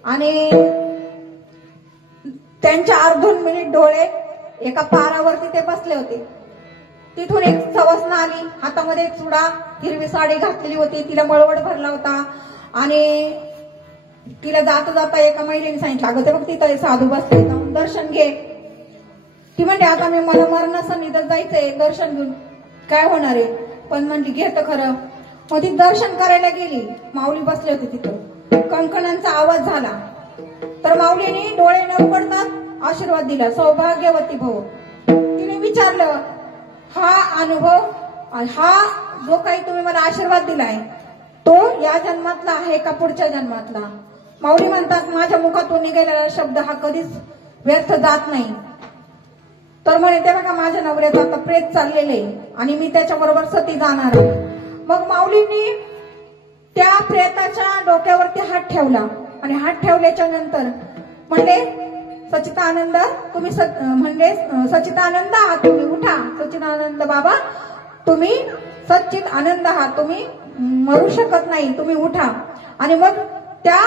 आणि त्यांच्या अर्धून मिनिट डोळे एका पारावरती ते बसले होते. तिथून एक सवसना आली, हातामध्ये चुडा, हिरवी साडी घातलेली होती, तिला मळवट भरला होता. आणि तिला जाता जाता एका महिलेने सांगितलं, अगं ते बघ तिथं साधू बसले, जाऊन दर्शन घे. ती म्हणते आता मला मरणासन्निधात जायचंय, दर्शन घेऊन काय होणार आहे? पण म्हणली घेत खरं. मग ती दर्शन करायला गेली. माऊली बसले होते तिथं. कणकणांचा आवाज झाला तर माऊलीने डोळे न उघडताच आशीर्वाद दिला, सौभाग्यवती भव. तिने विचारलं, हा अनुभव, हा जो काही तुम्ही मला आशीर्वाद दिलाय तो या जन्मातला आहे का पुढच्या जन्मातला? माऊली म्हणतात, माझ्या मुखातून निघालेला शब्द हा कधीच व्यर्थ जात नाही. तर म्हणे, ते बघा माझ्या नवऱ्याचं आता प्रेत चाललेले आणि मी त्याच्याबरोबर सती जाणार आहे. मग माऊलींनी त्या प्रेताच्या डोक्यावरती हात ठेवला आणि हात ठेवल्याच्या नंतर म्हणले, सच्चिदानंद तुम्ही म्हणले, सच्चिदानंद आहात तुम्ही, उठा. सच्चिदानंद बाबा तुम्ही सच्चिद आनंद आहात, तुम्ही मरू शकत नाही, तुम्ही उठा. आणि मग त्या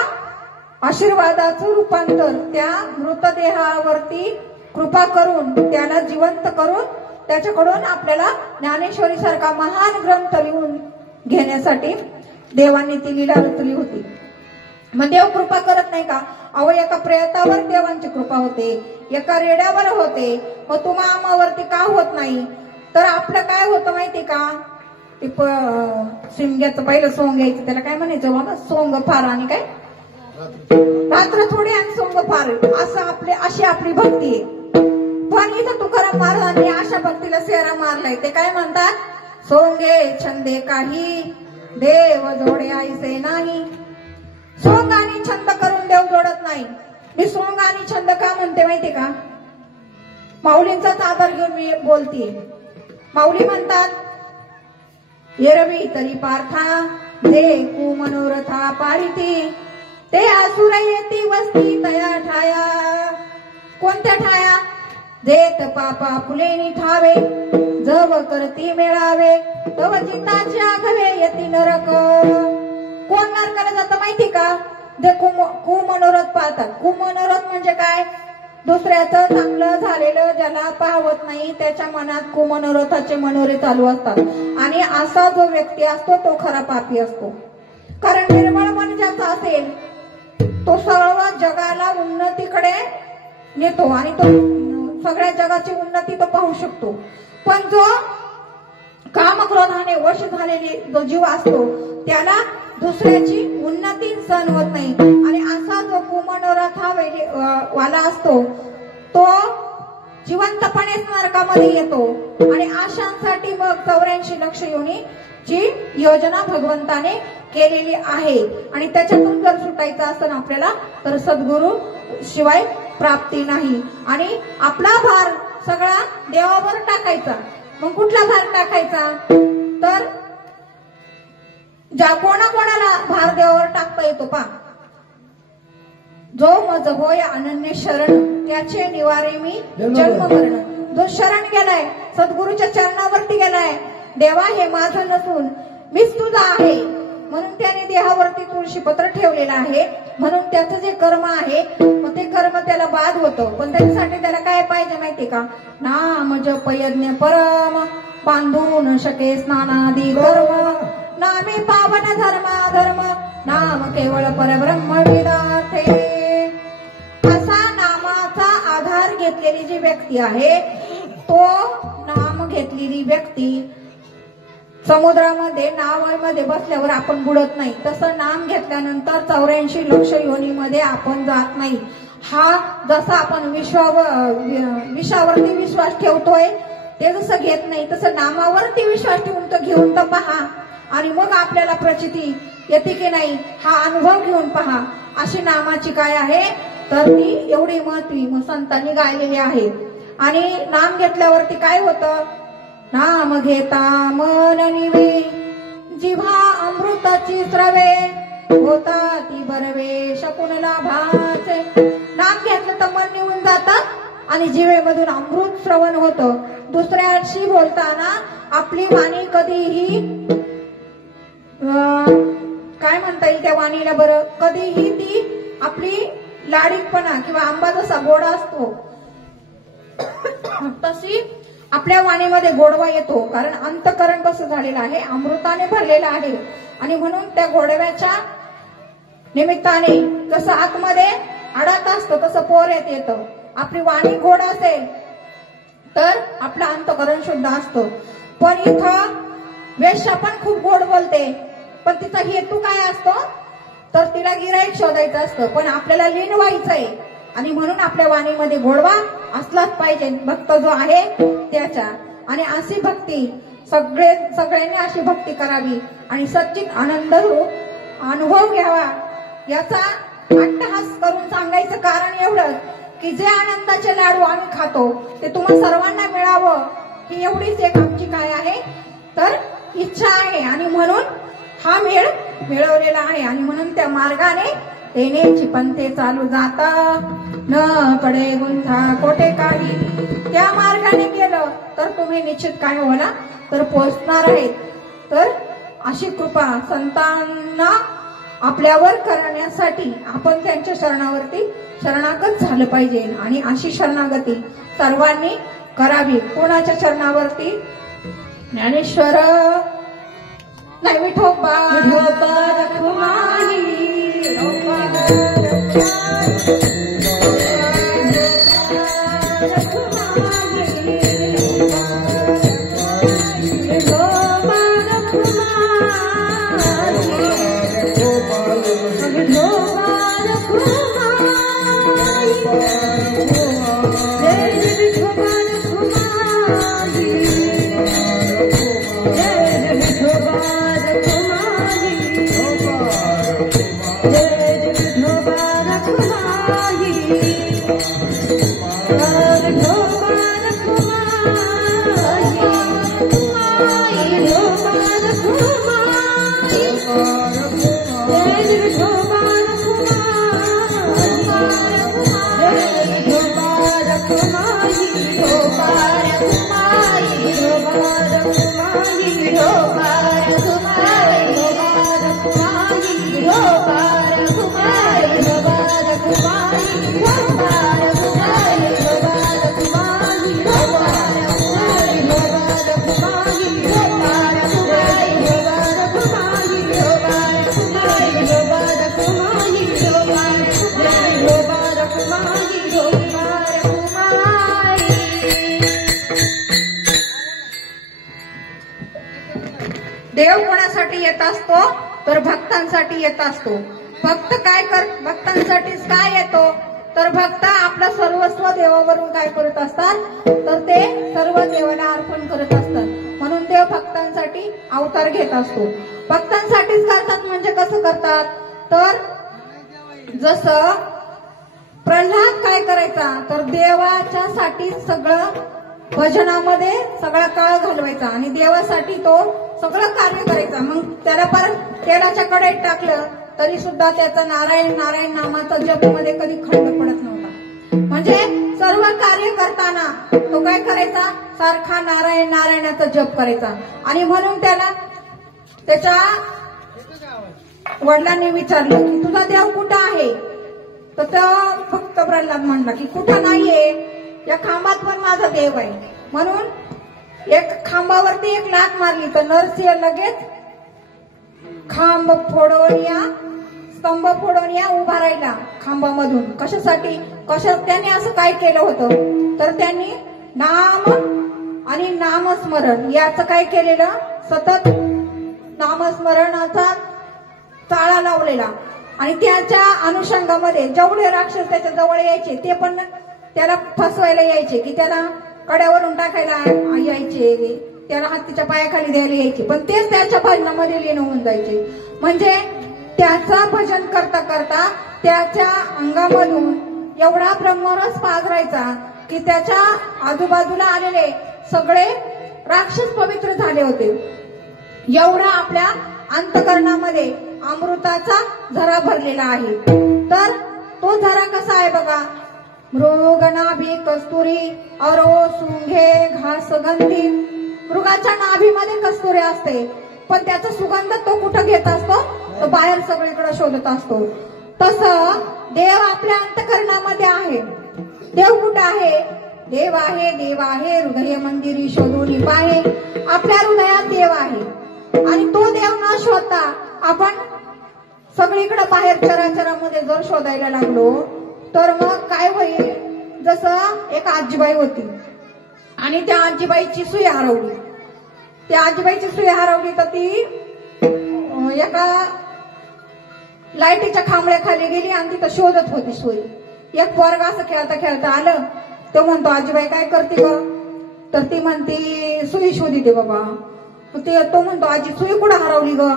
आशीर्वादाचं रूपांतर त्या मृतदेहावरती कृपा करून त्याला जिवंत करून त्याच्याकडून आपल्याला ज्ञानेश्वरी सारखा महान ग्रंथ लिहून घेण्यासाठी देवांनी ती लीला रचली होती. मग देव कृपा करत नाही का? अहो, एका प्रेतावर देवांची कृपा होते, एका रेड्यावर होते, मग तुम्हा आम्हावरती का होत नाही? तर आपलं काय होतं माहिती का? ते शिमग्याचं पहिलं सोंग यायचं, त्याला काय म्हणायचं बाबा? सोंग फार आणि काय रात्र थोडी आणि सोंग फार, असं अशी आपली भक्ती आहे. पण इथं तुकाराम महाराजांनी अशा भक्तीला सेरा मारलाय. ते काय म्हणतात? सोंगे छंदे काही देव जोडे आईसे नाही. सोंग आणि छंद करून देव जोडत नाही. मी सोंग आणि छंद का म्हणते माहिती का? माऊलींचाच आधार घेऊन मी बोलतीये. माऊली म्हणतात, एरवी तरी पार्था दे कु मनोरथा पाळीती, ते असुर येती वस्ती तया ठाया. कोणत्या ठाया? देत पापा फुलेनी ठावे, जव करती मिळावे, तव चित्ताची आघवे येती नरक. कोण नरकाला जातं माहिती का? जे कुमनोरथ पाहतात. कुमनोरथ म्हणजे काय? दुसऱ्याचं चांगलं झालेलं ज्याला पाहवत नाही त्याच्या मनात कुमनोरथाचे मनोरे चालू असतात. आणि असा जो व्यक्ती असतो तो खरा पापी असतो. कारण निर्मळ मन ज्याचा असेल तो सर्व जगाला उन्नतीकडे नेतो आणि तो सगळ्या जगाची उन्नती तो पाहू शकतो. पण जो कामक्रोधाने वश झालेली जो जीव असतो त्याला दुसऱ्याची उन्नती सहन होत नाही. आणि असा जो कुमनोरथा वाला असतो तो जिवंतपणेच नरकामध्ये येतो. आणि आशांसाठी मग 84 लक्ष योनीची योजना भगवंताने केलेली आहे. आणि त्याच्यातून जर सुटायचं असेल आपल्याला तर सद्गुरू शिवाय प्राप्ती नाही. आणि आपला भार सगळा देवावर टाकायचा. मग कुठला भार टाकायचा? तर ज्या कोणाकोणाला भार देवावर टाकता येतो पा, जो मज होय अनन्य शरण त्याचे निवारे मी जन्म मरण. जो शरण गेलाय, सद्गुरूच्या चरणावरती गेलाय, देवा हे माझं नसून मीच तुझा आहे म्हणून त्याने देहावरती तुळशीपत्र ठेवलेलं आहे. म्हणून त्याचं जे कर्म आहे मग ते कर्म त्याला बाद होतं. पण त्याच्यासाठी त्याला काय पाहिजे माहिती का? नाम जप यज्ञ परम, बांधू न शके स्नानादी कर्म, नामे पावन धर्म, नाम केवळ परब्रह्म विदाते. असा नामाचा आधार घेतलेली जी व्यक्ती आहे तो नाम घेतलेली व्यक्ती समुद्रामध्ये नावामध्ये बसल्यावर आपण बुडत नाही, तसं नाम घेतल्यानंतर 84 लक्ष योनीमध्ये आपण जात नाही. हा जसा आपण विषावरती विश्वास ठेवतोय ते जसं घेत नाही तसं नामावरती विश्वास ठेवून तर घेऊन तर पहा. आणि मग आपल्याला प्रचिती येते की नाही हा अनुभव घेऊन पहा. अशी नामाची काय आहे तर ती एवढी महत्वी मग संतांनी गायलेली आहे. आणि नाम घेतल्यावरती काय होतं? नाम घेता मन निवे, जिव्हा अमृताची स्रवे, होता ती बरवे शकुन लाभाचे. नाम घेतलं तर मन निवून जातं आणि जिवेमधून अमृत श्रवण होतं. दुसऱ्याशी बोलताना आपली वाणी कधीही काय म्हणता येईल त्या वाणीला बरं, कधीही ती आपली लाडीकपणा किंवा आंबा जसा गोडा असतो तशी आपल्या वाणीमध्ये गोडवा येतो. कारण अंतकरण कसं झालेलं आहे, अमृताने भरलेलं आहे. आणि म्हणून त्या गोडव्याच्या निमित्ताने जसं आतमध्ये आडात असतं तसं पोऱ्यात येतं. आपली वाणी गोड असेल तर आपलं अंतकरण शुद्ध असतं. पण इथं वेश्या पण खूप गोड बोलते, पण तिचा हेतू काय असतो तर तिला गिराईक शोधायचं असतं, पण आपल्याला लीन व्हायचंय आणि म्हणून आपल्या वाणीमध्ये गोडवा असलाच पाहिजे भक्त जो आहे त्याच्या. आणि अशी भक्ती सगळ्यांनी अशी भक्ती करावी आणि सच्चित आनंद अनुभव घ्यावा. याचा अट्टहास करून सांगायचं कारण एवढंच की जे आनंदाचे लाडू आम्ही खातो ते तुम्हा सर्वांना मिळावं ही एवढीच एक आमची काय आहे तर इच्छा आहे. आणि म्हणून हा मेळ मिळवलेला आहे आणि म्हणून त्या मार्गाने तेनेची पंथे चालू जाता न पडे गुंथा कोठे काही. त्या मार्गाने गेलं तर तुम्ही निश्चित काय होला तर पोचणार आहेत. तर अशी कृपा संतांना आपल्यावर करण्यासाठी आपण त्यांच्या शरणावरती शरणागत झालं पाहिजे आणि अशी शरणागती सर्वांनी करावी. कोणाच्या शरणावरती? ज्ञानेश्वर नाही विठोबा रखुमाई देव कोणासाठी येत असतो तर भक्तांसाठी येत असतो. भक्त भक्तांसाठीच काय येतो तर भक्त आपलं सर्वस्व देवावरून काय करत असतात तर ते सर्व देवाला अर्पण करत असतात. म्हणून देव भक्तांसाठी अवतार घेत असतो. भक्तांसाठीच करतात म्हणजे कसं करतात तर जसं प्रल्हाद काय करायचा तर देवाच्या साठी सगळं भजनामध्ये सगळा काळ घालवायचा आणि देवासाठी तो सगळं कार्य करायचा. मग त्याला परत तेलाच्या कढईत टाकलं तरी सुद्धा त्याचा नारायण नारायण नामाचा जप मध्ये कधी खंड पडत नव्हता. म्हणजे सर्व कार्य करताना तो काय करायचा सारखा नारायण नारायणाचा जप करायचा. आणि म्हणून त्याला त्याच्या वडिलांनी विचारलं की तुझा देव कुठं आहे तर तो फक्त प्रल्हाद म्हणला की कुठं नाहीये, या खांबात पण माझा देव आहे. म्हणून एक खांबावरती एक लाथ मारली तर नरसिंह लगेच खांब फोडून या स्तंभ फोडून या उभा राहिला खांबामधून. कशासाठी त्यांनी असं काय केलं होतं तर त्यांनी नाम आणि नामस्मरण याचं काय केलेलं सतत नामस्मरणाचा चाळा लावलेला आणि त्याच्या अनुषंगामध्ये जेवढे राक्षस त्याच्या जवळ यायचे ते पण त्याला फसवायला यायचे की त्याला कड्यावरून टाकायला यायचे, त्याला हत्तीच्या पायाखाली द्यायला यायचे, पण तेच त्याच्या भजनामध्ये लीन होऊन जायचे. म्हणजे त्याचं भजन करता करता त्याच्या अंगामधून एवढा ब्रह्मरस पाझरायचा की त्याच्या आजूबाजूला आलेले सगळे राक्षस पवित्र झाले होते. एवढा आपल्या अंतकरणामध्ये अमृताचा झरा भरलेला आहे. तर तो झरा कसा आहे बघा, मृग नाभी कस्तुरी अरो सुंघे घास गंधी. मृगाच्या नाभीमध्ये कस्तुरी असते पण त्याचा सुगंध तो कुठं घेत असतो तो बाहेर सगळीकडे शोधत असतो. तसं देव आपल्या अंतकरणामध्ये आहे. देव कुठं आहे? देव आहे हृदय मंदिरी शोधून पाहे. आपल्या हृदयात देव आहे आणि तो देव न शोधता आपण सगळीकडे बाहेर चराचरामध्ये जर शोधायला लागलो तर मग काय होईल, जसं एक आजीबाई होती आणि त्या आजीबाईची सुई हरवली. ती आजीबाईची सुई हरवली तर ती एका लाईटीच्या खांबळ्याखाली गेली आणि तिथं शोधत होती सुई. एक पोरगा असं खेळता खेळता आलं. तो म्हणतो आजीबाई काय करते ग? तर ती म्हणती सुई शोधते बाबा. तो म्हणतो आजी सुई कुठं हरवली ग?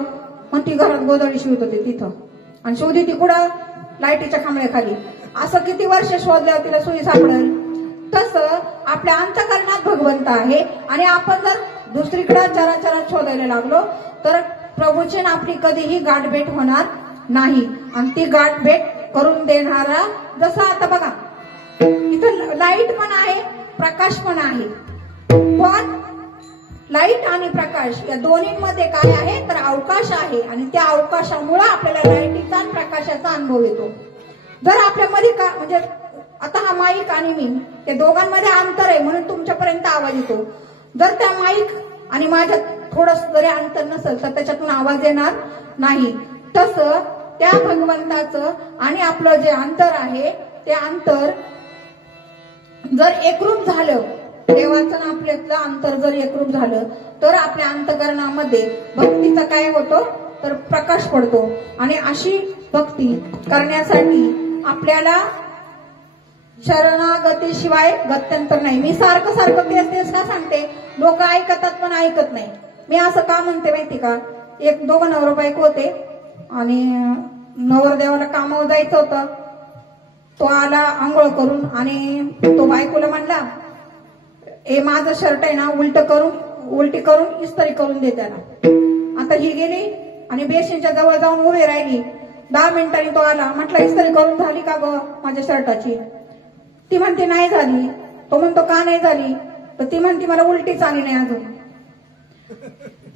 मग ती घरात गोधडी शिवत होती तिथं आणि शोधी ती कुठं? लाईटीच्या खांबळ्याखाली. असं किती वर्ष शोधल्यावर तिला सुई सापडेल. तसं आपल्या अंतःकरणात भगवंत आहे आणि आपण जर दुसरीकडे चराचरात शोधायला लागलो तर प्रभूची आपली कधीही गाठभेट होणार नाही. आणि ती गाठभेट करून देणारा, जसं आता बघा इथं लाईट पण आहे, प्रकाश पण आहे. पण लाईट आणि प्रकाश या दोन्हीमध्ये काय आहे तर अवकाश आहे. आणि त्या अवकाशामुळे आपल्याला लाईटीचा आणि प्रकाशाचा अनुभव येतो. जर आपल्यामध्ये का म्हणजे आता हा माईक आणि मी या दोघांमध्ये अंतर आहे म्हणून तुमच्यापर्यंत आवाज येतो. जर त्या माईक आणि माझ्यात थोडस जरी अंतर नसेल तर त्याच्यातून आवाज येणार नाही. तसं त्या भगवंताचं आणि आपलं जे अंतर आहे ते अंतर जर एकरूप झालं, देवाचं आपल्यातलं अंतर जर एकरूप झालं तर आपल्या अंतःकरणामध्ये भक्तीचा काय होतो तर प्रकाश पडतो. आणि अशी भक्ती करण्यासाठी आपल्याला शरणागतीशिवाय गत्यंतर नाही. मी सारखं सारखं तेच का सांगते, लोक ऐकतात पण ऐकत नाही. मी असं का म्हणते माहिती का? एक दोघं नवरा बायको होते आणि नवरदेवाला कामावर जायचं होतं. तो आला आंघोळ करून आणि तो बायकोला म्हणला ए माझं शर्ट आहे ना उलटी करून इस्त्री करून दे त्याला. आता ही गेली आणि बेसिनच्या जवळ जाऊन उभी राहिली. 10 मिनिटांनी तो आला. म्हटलं इस्त्री करून झाली का ग माझ्या शर्टाची? ती म्हणते नाही झाली. तो म्हणतो का नाही झाली? तर ती म्हणते मला उलटीच आली नाही अजून.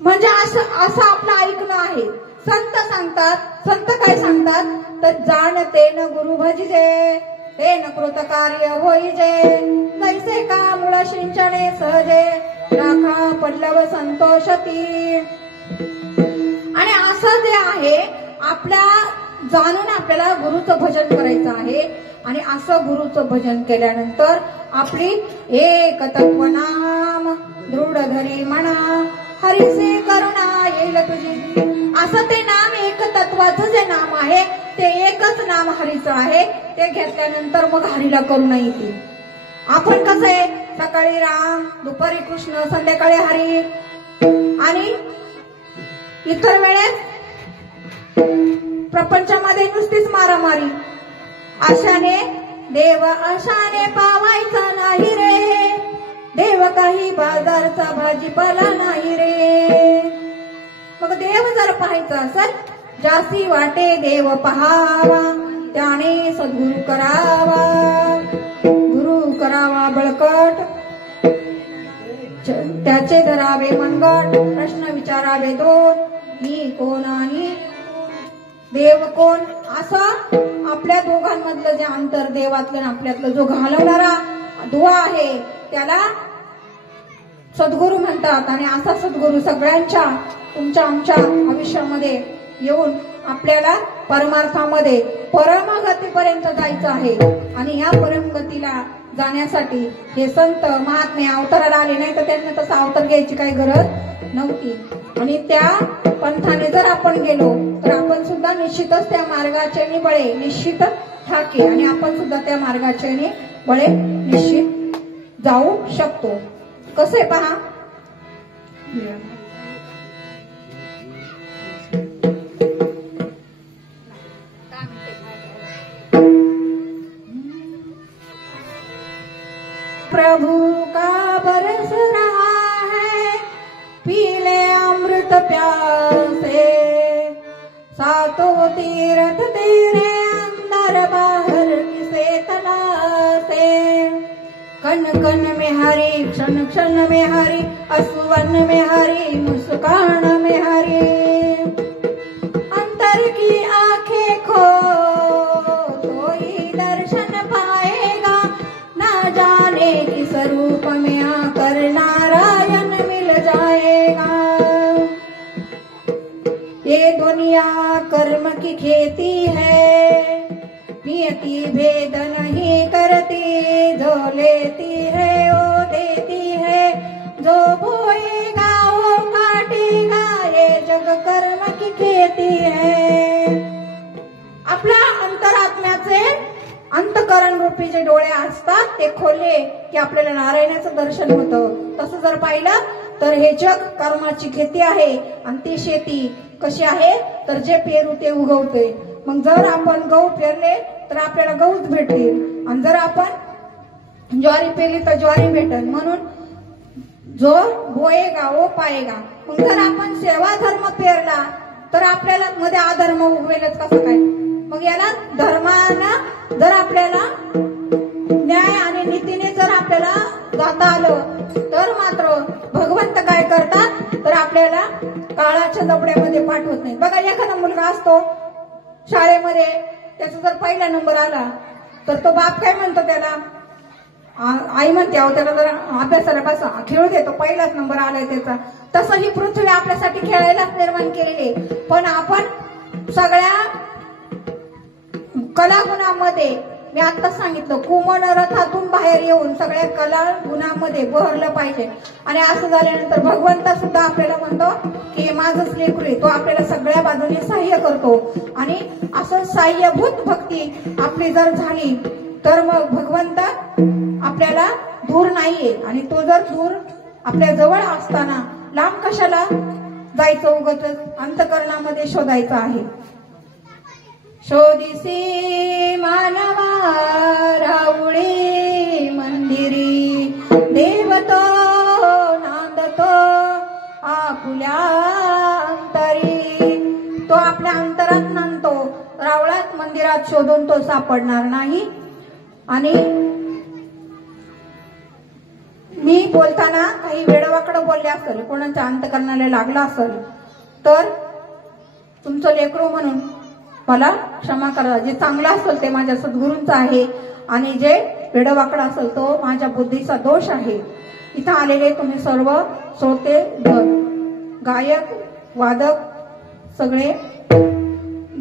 म्हणजे असं आपलं ऐकणं आहे. संत सांगतात, संत काय सांगतात तर जाणते न गुरु भजिजे ते न कृत कार्य होईजे कैसे का मूळ सिंचने सहजे राखा पल्लव संतोषती. आणि असं जे आहे आपल्या जाणून आपल्याला गुरुचं भजन करायचं आहे. आणि असं गुरुचं भजन केल्यानंतर आपली एक तत्व नाम दृढ धरी म्हणा हरीसे करुणा येईल तुझी. असं ते नाम एक तत्वाचं जे नाम आहे ते एकच नाम हरीचं आहे. ते घेतल्यानंतर मग हरीला करुणा येते. आपण कसं आहे सकाळी राम, दुपारी कृष्ण, संध्याकाळी हरी आणि इतर वेळेस प्रपंचामध्ये नुसतीच मारामारी. आशाने देव आशाने पावायचा नाही रे, देव काही बाजारचा भाजीपाला नाही रे. मग देव जर पाहायचा असेल जासी वाटे देव पहावा त्याने सद्गुरु करावा. गुरु करावा बळकट त्याचे धरावे मनगट. प्रश्न विचारावे 2 मी कोण आणि देव कोण. असं आपल्या दोघांमधलं जे अंतर देवातलं आपल्यातलं जो घालवणारा दुवा आहे त्याला सद्गुरु म्हणतात. आणि असा सद्गुरु सगळ्यांच्या तुमच्या आमच्या आयुष्यामध्ये येऊन आपल्याला परमार्थामध्ये परमगतीपर्यंत जायचं आहे. आणि या परमगतीला जाण्यासाठी हे संत महात्मे अवताराला आले नाही तर त्यांना तसा अवतार घ्यायची काही गरज नव्हती. आणि त्या पंथाने जर आपण गेलो तर आपण सुद्धा निश्चितच त्या मार्गाचे बळे निश्चित ठाके आणि आपण सुद्धा त्या मार्गाचे बळे निश्चित जाऊ शकतो. कसे पहा प्रभु का बरस रहा है पीले अमृत प्यासे सातों तीर्थ तेरे अंदर बाहर किसे तलासे. कण कण में हरि क्षण क्षण में हरि असुवन में हरि मुस्कान में हरि. अंतर की आंखें खो कोई दर्शन पाएगा ना जाने किस रूप में आकर नारायण मिल जाएगा. ये दुनिया कर्म की खेती है नियति भेद नहीं करती. जो लेती है वो देती है जो बोएगा वो अंतःकरण रूपी जे डोळे असतात ते खोलले की आपल्याला नारायणाचं दर्शन होतं. तसं जर पाहिलं तर हे जग कर्माची खेती आहे आणि ती शेती कशी आहे तर जे पेरू ते उगवते. मग जर आपण गहू पेरले तर आपल्याला गहूच भेटतील आणि जर आपण ज्वारी पेरली तर ज्वारी भेटेल. म्हणून जो बोएगा वो पाएगा. मग जर आपण सेवा धर्म पेरला तर आपल्याला मध्ये अधर्म उगवेलच कसं काय. मग याला धर्मानं जर आपल्याला न्याय आणि नीतीने जर आपल्याला जाता आलं तर मात्र भगवंत काय करतात तर आपल्याला काळाच्या दबड्यामध्ये पाठवत नाही. बघा एखादा मुलगा असतो शाळेमध्ये त्याचा जर पहिला नंबर आला तर तो बाप काय म्हणतो त्याला आई म्हणते अहो त्याला जर अभ्यासाला बसा खेळू देतो पहिलाच नंबर आलाय त्याचा. तसं ही पृथ्वी आपल्यासाठी खेळायलाच निर्माण केलेली आहे. पण आपण सगळ्या कलागुणामध्ये मी आता सांगितलं कुमन रथातून बाहेर येऊन सगळ्या कला गुणामध्ये बहरलं पाहिजे. आणि असं झाल्यानंतर भगवंत सुद्धा आपल्याला म्हणतो की माझंच लेकरू आहे. तो आपल्याला सगळ्या बाजूने सहाय्य करतो. आणि असं सहाय्यभूत भक्ती आपली जर झाली तर मग भगवंत आपल्याला दूर नाहीये. आणि तो जर दूर आपल्या जवळ असताना लांब कशाला जायचं उगाच अंतःकरणामध्ये शोधायचं आहे. शोधिसी मानवा राऊळे मंदिरी देवतो नांदतो आपुल्या अंतरी. तो आपल्या अंतरात नांदतो. रावळात मंदिरात शोधून तो सापडणार नाही. आणि मी बोलताना काही वेडवाकडं बोलले असेल कोणाच्या अंतःकरणाला लागला असेल तर तुमचं लेकरू म्हणून मला क्षमा करा. जे चांगलं असेल ते माझ्या सद्गुरूंचं आहे आणि जे वेडवाकडं असेल तो माझ्या बुद्धीचा दोष आहे. इथं आलेले तुम्ही सर्व श्रोते गायक वादक सगळे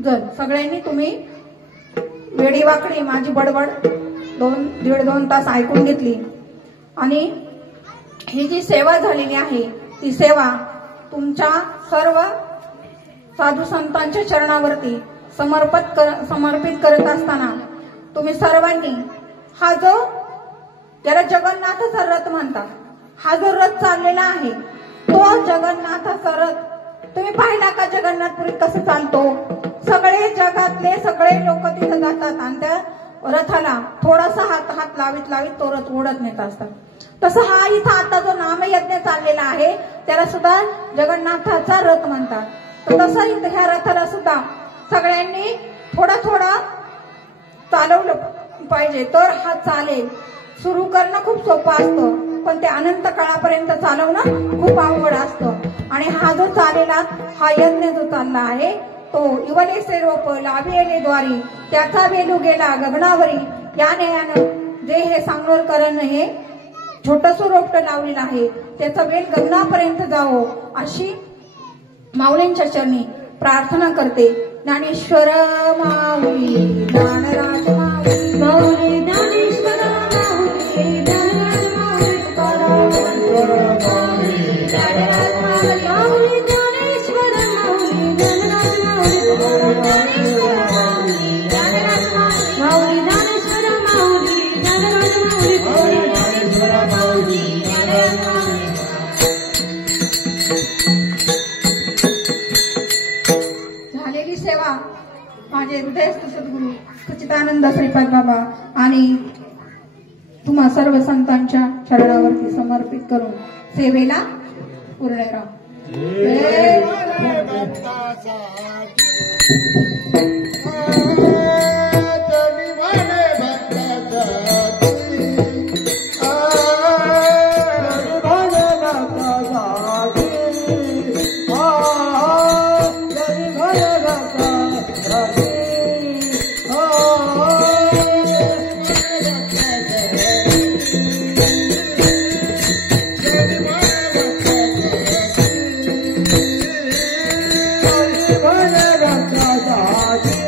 जण सगळ्यांनी तुम्ही वेडीवाकडी माझी बडबड 1.5-2 तास ऐकून घेतली. आणि ही जी सेवा झालेली आहे ती सेवा तुमच्या सर्व साधू संतांच्या चरणावरती समर्पित करत असताना तुम्ही सर्वांनी हा जो त्याला जगन्नाथाचा रथ म्हणतात हा जो रथ चाललेला आहे तो जगन्नाथाचा रथ तुम्ही पाहिला का जगन्नाथपुरीत कसं चालतो. सगळे जगातले सगळे लोक तिथं जातात आणि त्या रथाला थोडासा हात लावित तो रथ ओढत नेत असतात. तसं हा इथं आता जो नामयज्ञ चाललेला आहे त्याला सुद्धा जगन्नाथाचा रथ म्हणतात. तर तसं इथं ह्या रथाला सुद्धा सगळ्यांनी थोडा चालवलं पाहिजे तर हा चालेल. सुरू करणं खूप सोपं असतं पण ते अनंत काळापर्यंत चालवणं खूप अवघड असतं. आणि हा जो चालेला हा यज्ञ जो चालला आहे तो इवलेसे रोप लाभिले द्वारी त्याचा वेलू गेला गगनावरी. या न्यायानं जे हे सांगोलकरांना हे छोटस रोपट लावलेलं आहे त्याचा वेल गगनापर्यंत जावो अशी माऊलींच्या चरणी प्रार्थना करते. ज्ञानेश्वर माऊली ज्ञानराज माऊली ज्ञानेश्वर माऊली ज्ञानराज माऊली ज्ञानेश्वर माऊली ज्ञानराज माऊली ज्ञानेश्वर माऊली ज्ञानराज माऊली ज्ञानेश्वर माऊली ज्ञानराज माऊली. झालेली सेवा माझे हृदयस्थ सद्गुरू सच्चिदानंद श्रीपाद बाबा आणि तुम्हा सर्व संतांच्या चरणावरती समर्पित करून सेवेला पूर्ण करा. Bye.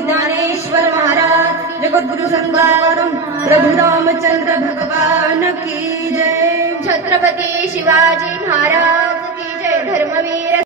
ज्ञानेश्वर महाराज जगद्गुरु संगारम प्रभु रामचंद्र भगवान की जय। छत्रपति शिवाजी महाराज की जय। धर्मवीर